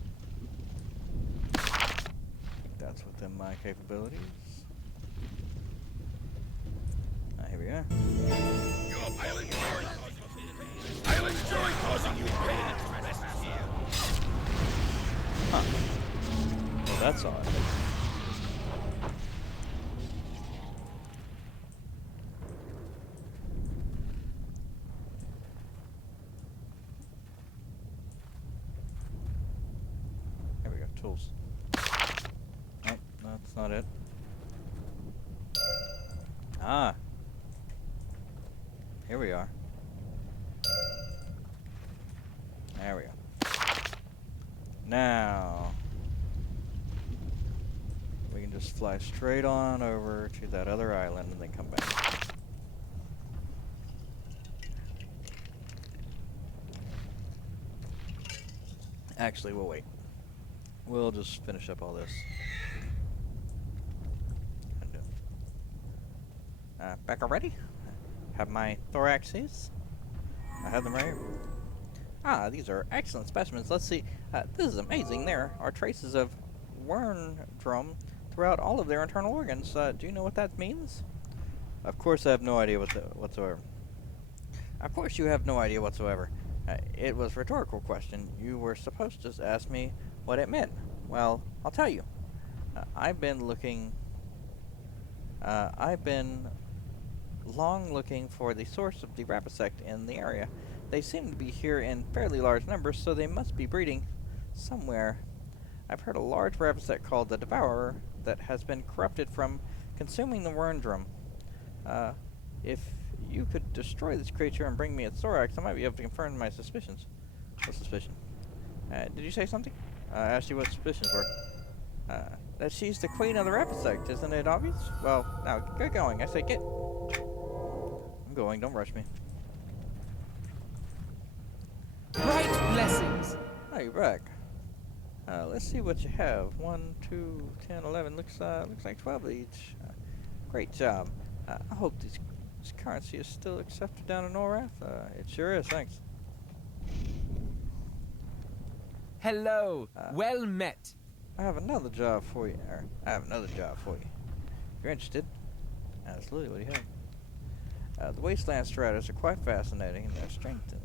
I think that's within my capabilities. Here we are. I'll enjoy causing you pain to rest here. Huh. Well, that's odd. Tools. Nope, that's not it. Ah. Here we are. There we go. Now we can just fly straight on over to that other island and then come back. Actually, we'll wait. We'll just finish up all this. Back already? Have my thoraxes? I have them right here. Ah, these are excellent specimens. Let's see. This is amazing. There are traces of worm drum throughout all of their internal organs. Do you know what that means? Of course I have no idea whatsoever. Of course you have no idea whatsoever. It was a rhetorical question. You were supposed to ask me what it meant. Well, I'll tell you. I've been looking... I've been long looking for the source of the rabbit sect in the area. They seem to be here in fairly large numbers, so they must be breeding somewhere. I've heard a large rabbit sect called the Devourer that has been corrupted from consuming the Wormdrum. If you could destroy this creature and bring me its thorax, I might be able to confirm my suspicions. What suspicion? Did you say something? I asked you what suspicions were. That she's the queen of the rabbit sect, isn't it obvious? Well, now, get going. I say get. I'm going, don't rush me. Bright blessings. Oh, you're back. Let's see what you have. 1, 2, 10, 11. Looks like 12 of each. Great job. I hope this currency is still accepted down in Norath. It sure is, thanks. Hello. Well met. I have another job for you. If you're interested, absolutely, what do you have? The Wasteland Stratas are quite fascinating in their strength and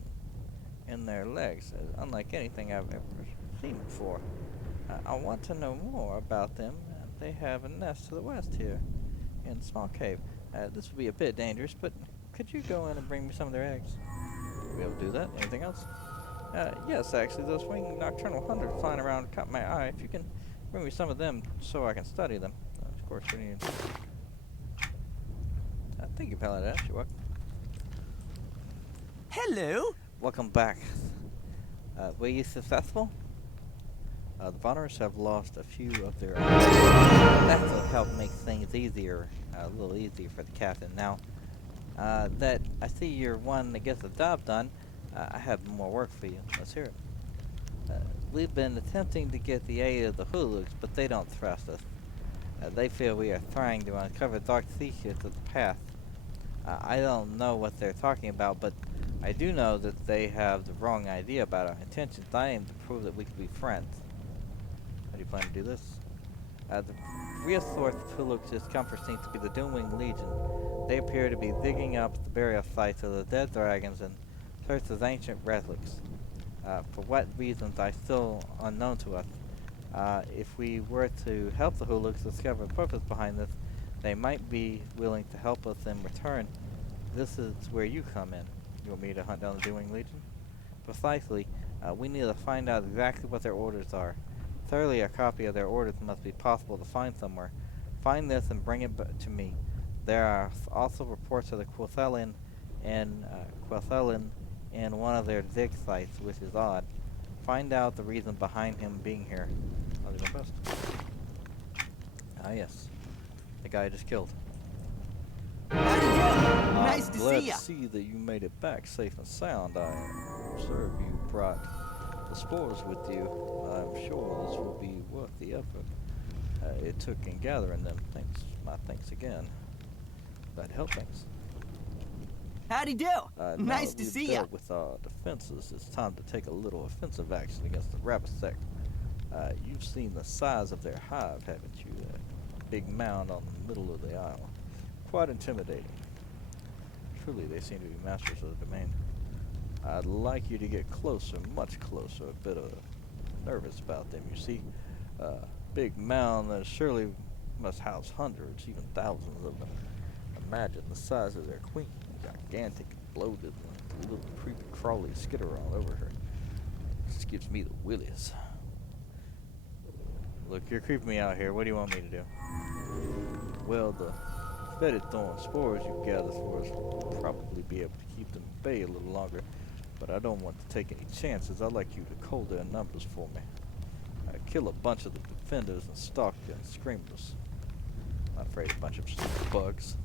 in their legs, unlike anything I've ever seen before. I want to know more about them. They have a nest to the west here, in a small cave. This would be a bit dangerous, but could you go in and bring me some of their eggs? You'll be able to do that. Anything else? Yes, actually, those winged nocturnal hunters flying around caught my eye. If you can bring me some of them so I can study them. Of course, we need... thank you, Paladin. You're welcome. Hello. Welcome back. Were you successful? The Bonemires have lost a few of their... that will help make things easier, a little easier for the captain. Now, that I see you're one that gets the job done, I have more work for you. Let's hear it. We've been attempting to get the aid of the Huluks, but they don't trust us. They feel we are trying to uncover dark secrets of the past. I don't know what they're talking about, but I do know that they have the wrong idea about our intentions. I aim to prove that we can be friends. How do you plan to do this? The real source of Huluks' discomfort seems to be the Doomwing Legion. They appear to be digging up the burial sites of the dead dragons and search of ancient relics. For what reasons are still unknown to us. If we were to help the Huluks discover the purpose behind this, they might be willing to help us in return. This is where you come in. You want me to hunt down the Doomwing Legion? Precisely. We need to find out exactly what their orders are. Thirdly, a copy of their orders must be possible to find somewhere. Find this and bring it to me. There are also reports of the Quel'Thelin in one of their dig sites, which is odd. Find out the reason behind him being here. I'll do my best. Ah, yes. The guy I just killed. Nice to glad see ya. to see that you made it back safe and sound. I observe you brought the spores with you. I'm sure this will be worth the effort it took in gathering them. Thanks. My thanks again. That helped things. Howdy do. Nice to see ya. With our defenses, it's time to take a little offensive action against the rabbit sect. You've seen the size of their hive, haven't you? That big mound on the middle of the isle. Quite intimidating. Truly, they seem to be masters of the domain. I'd like you to get closer, much closer. A bit nervous about them. You see, big mound that surely must house hundreds, even thousands of them. Imagine the size of their queen. Gigantic, bloated, like a little creepy crawly skitter all over her. Just gives me the willies. Look, you're creeping me out here. What do you want me to do? Well, the fetid thorn spores you gather for us will probably be able to keep them at bay a little longer, but I don't want to take any chances. I'd like you to cull their numbers for me. Kill a bunch of the defenders and stalk the screamers. Not afraid of a bunch of bugs.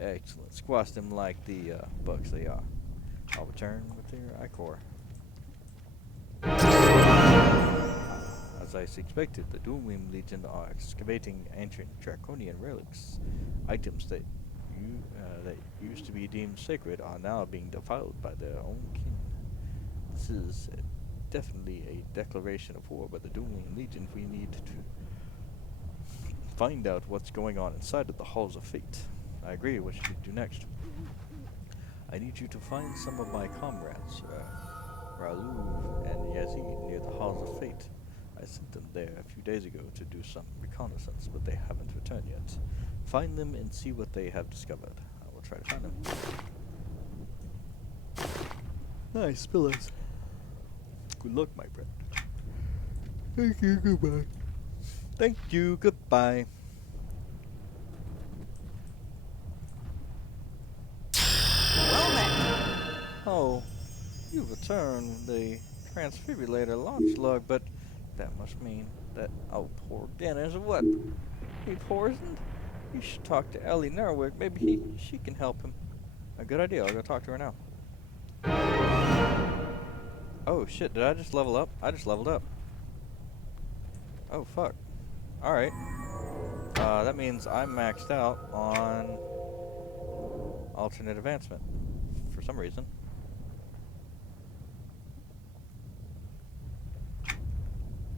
Excellent. Squash them like the bugs they are. I'll return with their ichor. As I suspected, the Doomwing Legion are excavating ancient draconian relics. Items that used to be deemed sacred are now being defiled by their own kin. This is definitely a declaration of war by the Doomwing Legion. We need to find out what's going on inside of the Halls of Fate. I agree. What should you do next? I need you to find some of my comrades, Raoul and Yazid, near the Halls of Fate. I sent them there a few days ago to do some reconnaissance, but they haven't returned yet. Find them and see what they have discovered. I will try to find them. Nice, pillows. Good luck, my friend. Thank you, goodbye. Thank you, goodbye. Well met. Oh, you returned the transfibrillator launch log, but that must mean that, oh, poor Dennis, what? He poisoned? You should talk to Ellie Narwick. Maybe she can help him. A good idea. I'll go talk to her now. Oh shit, did I just level up? I just leveled up. Oh fuck. Alright. That means I'm maxed out on alternate advancement. For some reason.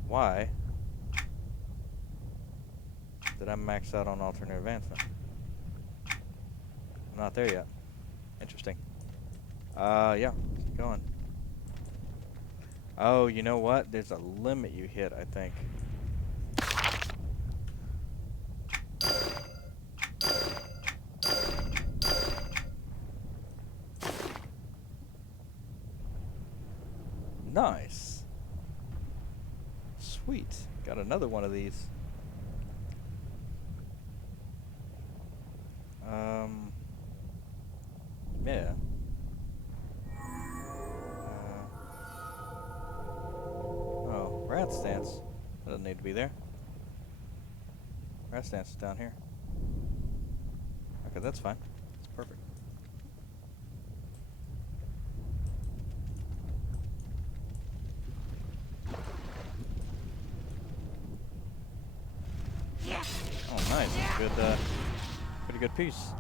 Why did I max out on alternate advancement? I'm not there yet. Interesting. Yeah. Keep going. Oh, you know what? There's a limit you hit, I think. Nice. Sweet. Got another one of these. Yeah. Oh, rat stance. That doesn't need to be there. Rat stance is down here. Okay, that's fine. That's perfect. Oh, nice. Good, pretty good piece.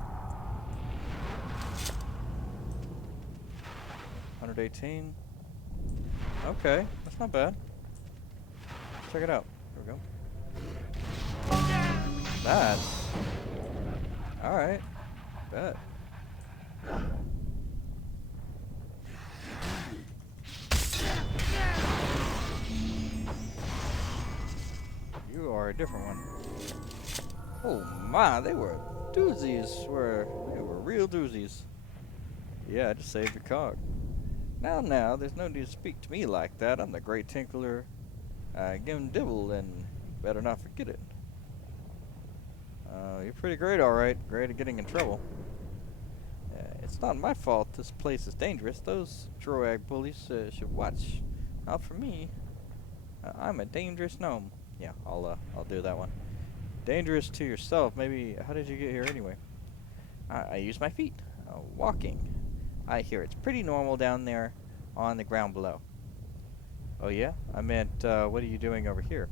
118. Okay, that's not bad. Check it out. There we go. That's... Alright. Bet. You are a different one. Oh my, they were doozies. They were real doozies. Yeah, I just saved your cog. Now, there's no need to speak to me like that. I'm the great tinkler, Gim Dibble, and better not forget it. You're pretty great, alright. Great at getting in trouble. It's not my fault this place is dangerous. Those Droag bullies should watch out for me. I'm a dangerous gnome. Yeah, I'll do that one. Dangerous to yourself. Maybe, how did you get here anyway? I use my feet. Walking. I hear it's pretty normal down there on the ground below. Oh yeah? I meant, what are you doing over here?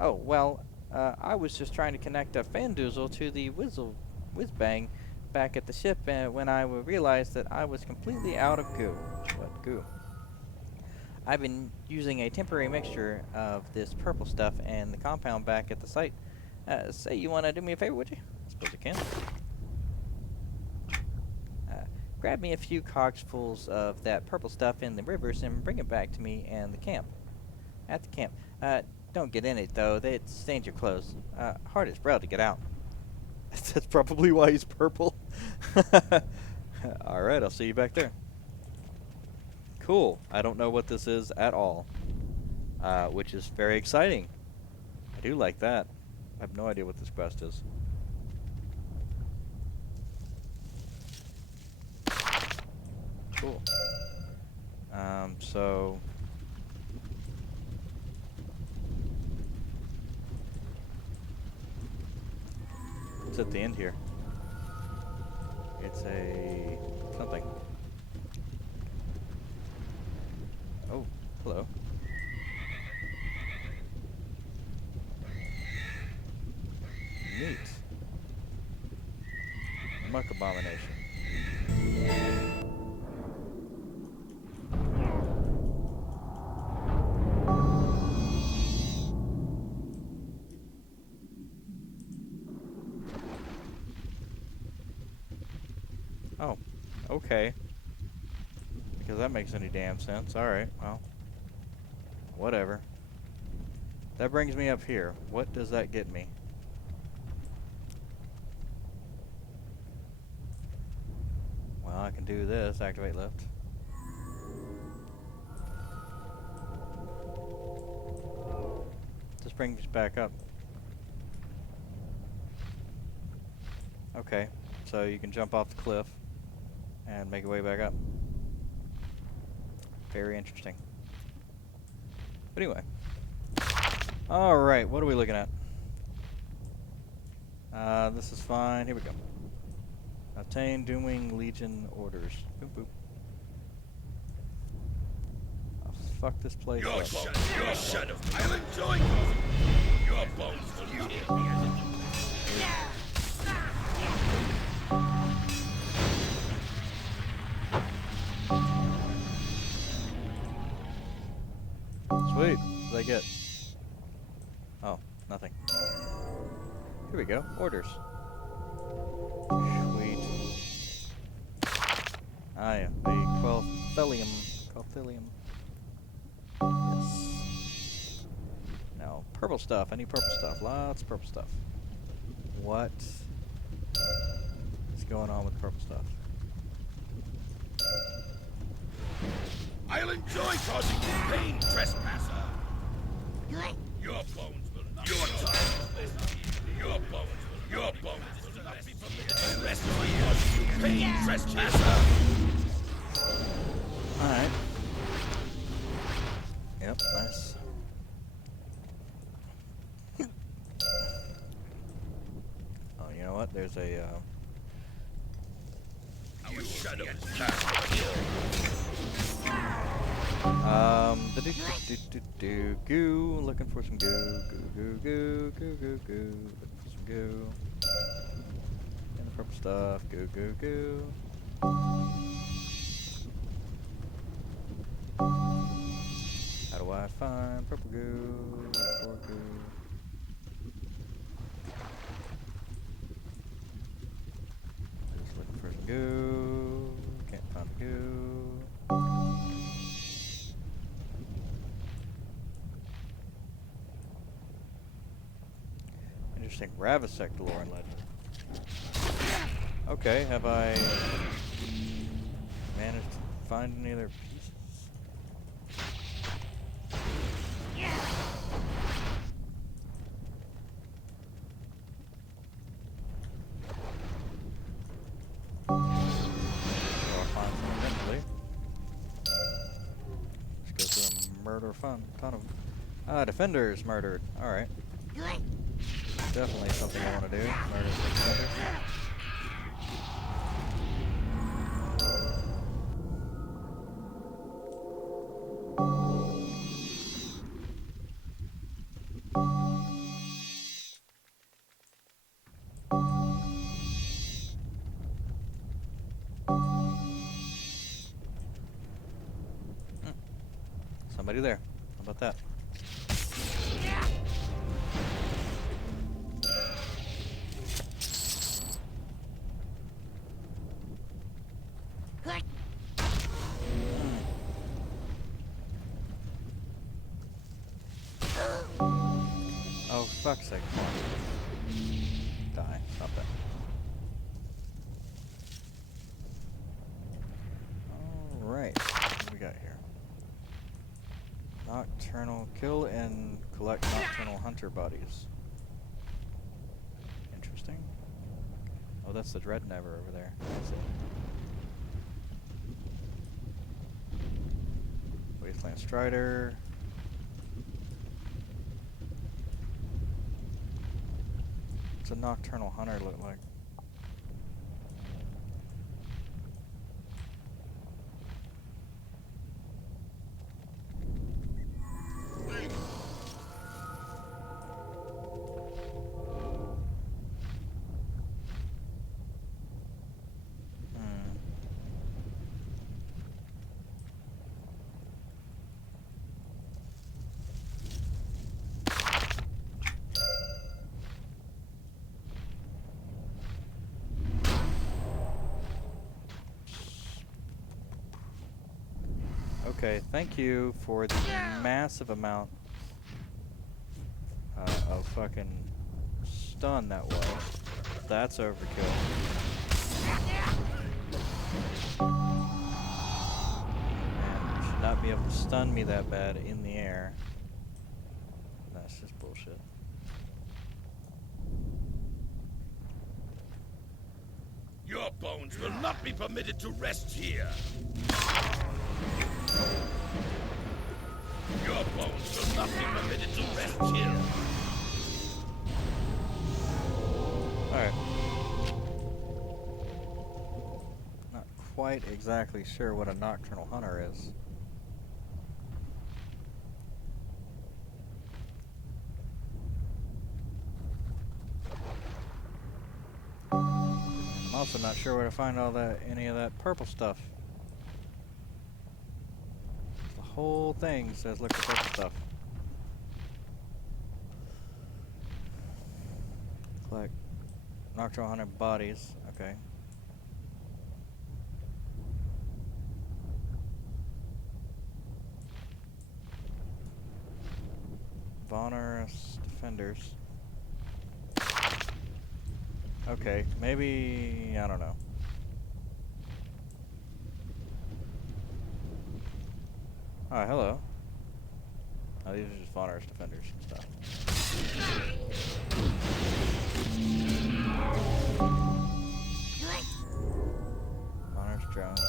Oh, well, I was just trying to connect a Fandoozle to the Whizbang back at the ship when I realized that I was completely out of goo. What goo? I've been using a temporary mixture of this purple stuff and the compound back at the site. Say you want to do me a favor, would you? I suppose you can. Grab me a few cogsfuls of that purple stuff in the rivers and bring it back to me and the camp. At the camp. Don't get in it, though. It stains your clothes. Hard as braille to get out. That's probably why he's purple. Alright, I'll see you back there. Cool. I don't know what this is at all. Which is very exciting. I do like that. I have no idea what this quest is. Cool. So... What's at the end here? It's a... something. Oh, hello. Neat. Muck abomination. Oh, okay. Because that makes any damn sense. Alright, well. Whatever. That brings me up here. What does that get me? Well, I can do this. Activate lift. This brings me back up. Okay, so you can jump off the cliff and make your way back up. Very interesting. But anyway. Alright, what are we looking at? This is fine. Here we go. Obtain Doomwing Legion orders. Boop boop. Oh, fuck this place up. Your son of I'll enjoy your bones will you hear me as it Sweet. What did I get? Oh, nothing. Here we go. Orders. Sweet. Ah, yeah. The Quelthelium. Yes. Now, purple stuff. I need purple stuff. Lots of purple stuff. What is going on with purple stuff? I'll enjoy causing you pain, trespasser. Your bones will not Your bones will not be permitted to rest for you. Pain, trespasser. Alright. Yep, nice. Oh, you know what? There's a, Our shadow is goo. Looking for some goo. Goo. Looking for some goo. And the purple stuff. Goo. How do I find purple goo? Or goo? Just looking for some goo. Can't find the goo. Interesting. Ravasect lore and legend. Okay, have I managed to find any other pieces? So I'll find some eventually. Let's go through a murder ton of them. Ah, defenders murdered. Alright. Definitely something I want to do. Murder some defenders. Somebody there. How about that? Oh, fuck's sake. Come on. Die. Stop that. Alright. What do we got here? Nocturnal. Kill and collect nocturnal hunter bodies. Interesting. Oh, that's the Dread Never over there. That's it. Wasteland Strider. What's a Nocturnal Hunter look like? Okay, thank you for the massive amount of fucking stun that was. That's overkill. And you should not be able to stun me that bad in the air. That's just bullshit. Your bones will not be permitted to rest here. Your bones will not be permitted to rest here. Alright. Not quite exactly sure what a nocturnal hunter is. I'm also not sure where to find any of that purple stuff. The whole thing says look for purple stuff. Collect nocturnal hunter bodies. Okay. Bonemire defenders. Okay, maybe I don't know. Oh, hello. Oh, these are just Bonemire defenders and stuff. Bonemire drones.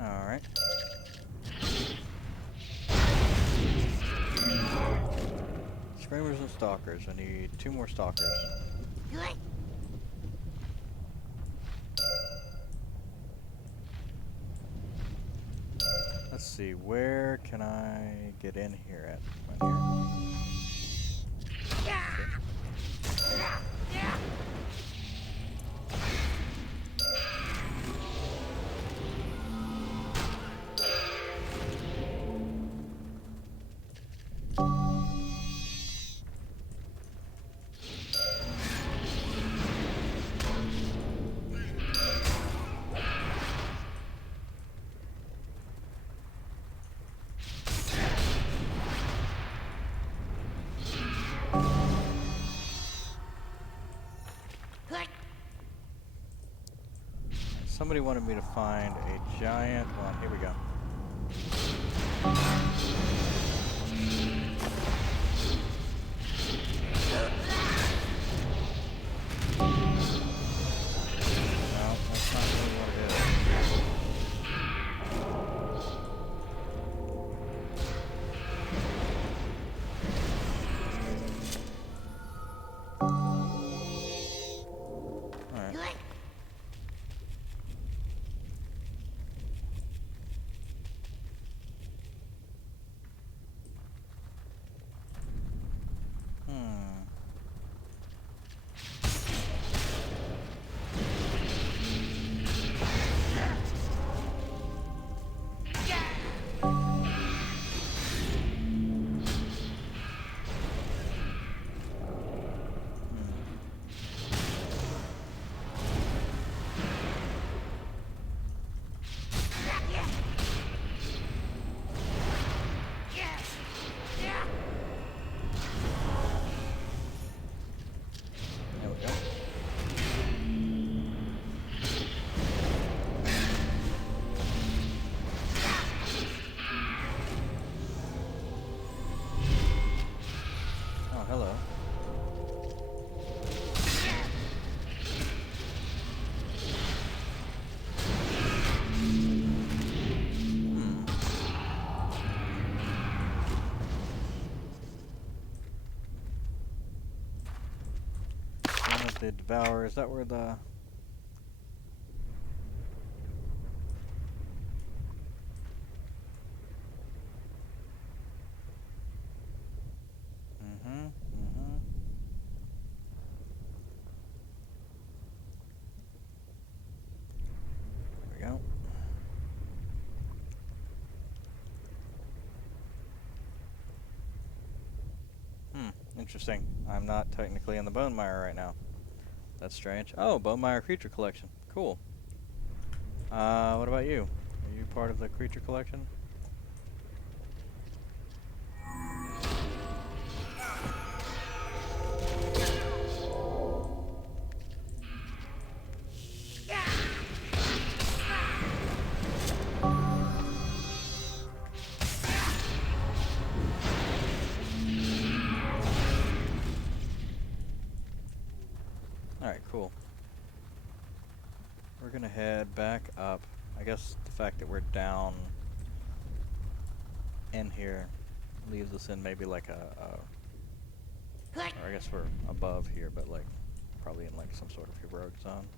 Alright. Screamers and stalkers. I need 2 more stalkers. Let's see, where can I get in here at? Right here. Somebody wanted me to find a giant one. Here we go. No, that's not really what it is. Alright. There we go. Oh, hello. One of the Devour. Is that where the... Interesting. I'm not technically in the Bonemire right now. That's strange. Oh, Bonemire creature collection. Cool. What about you? Are you part of the creature collection? Alright, cool. We're gonna head back up. I guess the fact that we're down in here leaves us in maybe like or I guess we're above here, but like probably in like some sort of heroic zone.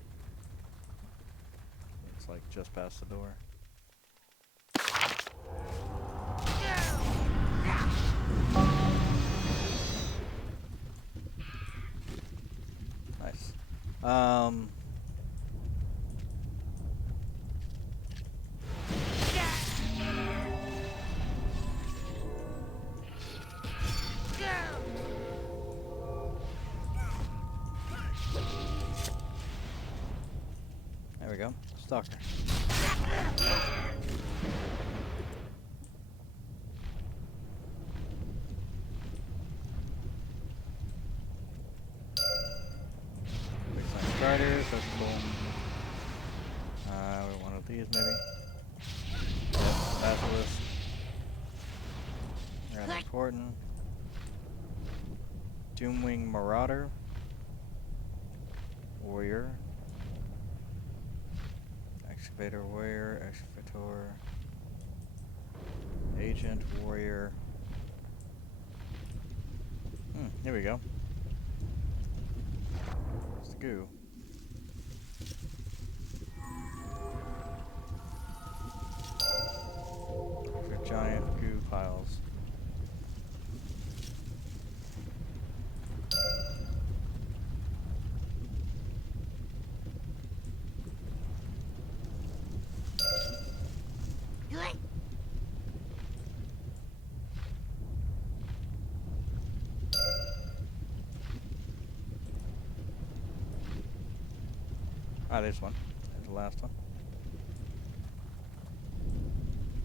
It's like just past the door. Nice. There we go. Stalker. Big sign starters, that's cool. One of these maybe. Yep, Basilisk. Rather important. Doomwing Marauder. Warrior. Excavator Warrior. Excavator. Agent Warrior. Here we go. It's the goo. For giant goo piles. Ah, there's one. There's the last one.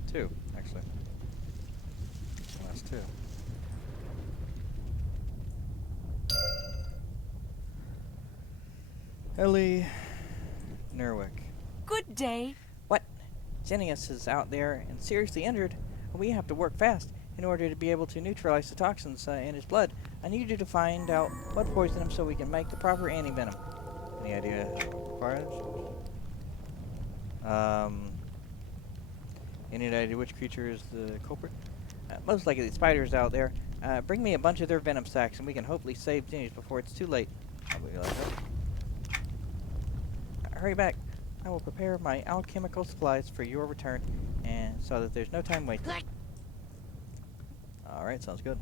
Two, actually. Last two. Ellie Nerwick. Good day. What? Xenius is out there and seriously injured. We have to work fast in order to be able to neutralize the toxins in his blood. I need you to find out what poisoned him so we can make the proper anti-venom. Any idea required? Any idea which creature is the culprit? Most likely the spiders out there. Bring me a bunch of their venom sacks and we can hopefully save Xenius before it's too late. Probably like that. Hurry back. I will prepare my alchemical supplies for your return, and so that there's no time wasted. Alright, sounds good.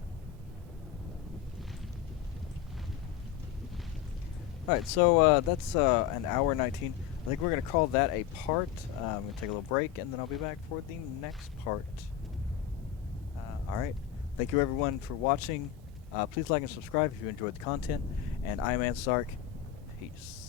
Alright, so that's an hour 19. I think we're going to call that a part. I'm going to take a little break, and then I'll be back for the next part. Alright, thank you everyone for watching. Please like and subscribe if you enjoyed the content, and I'm Antizark. Peace.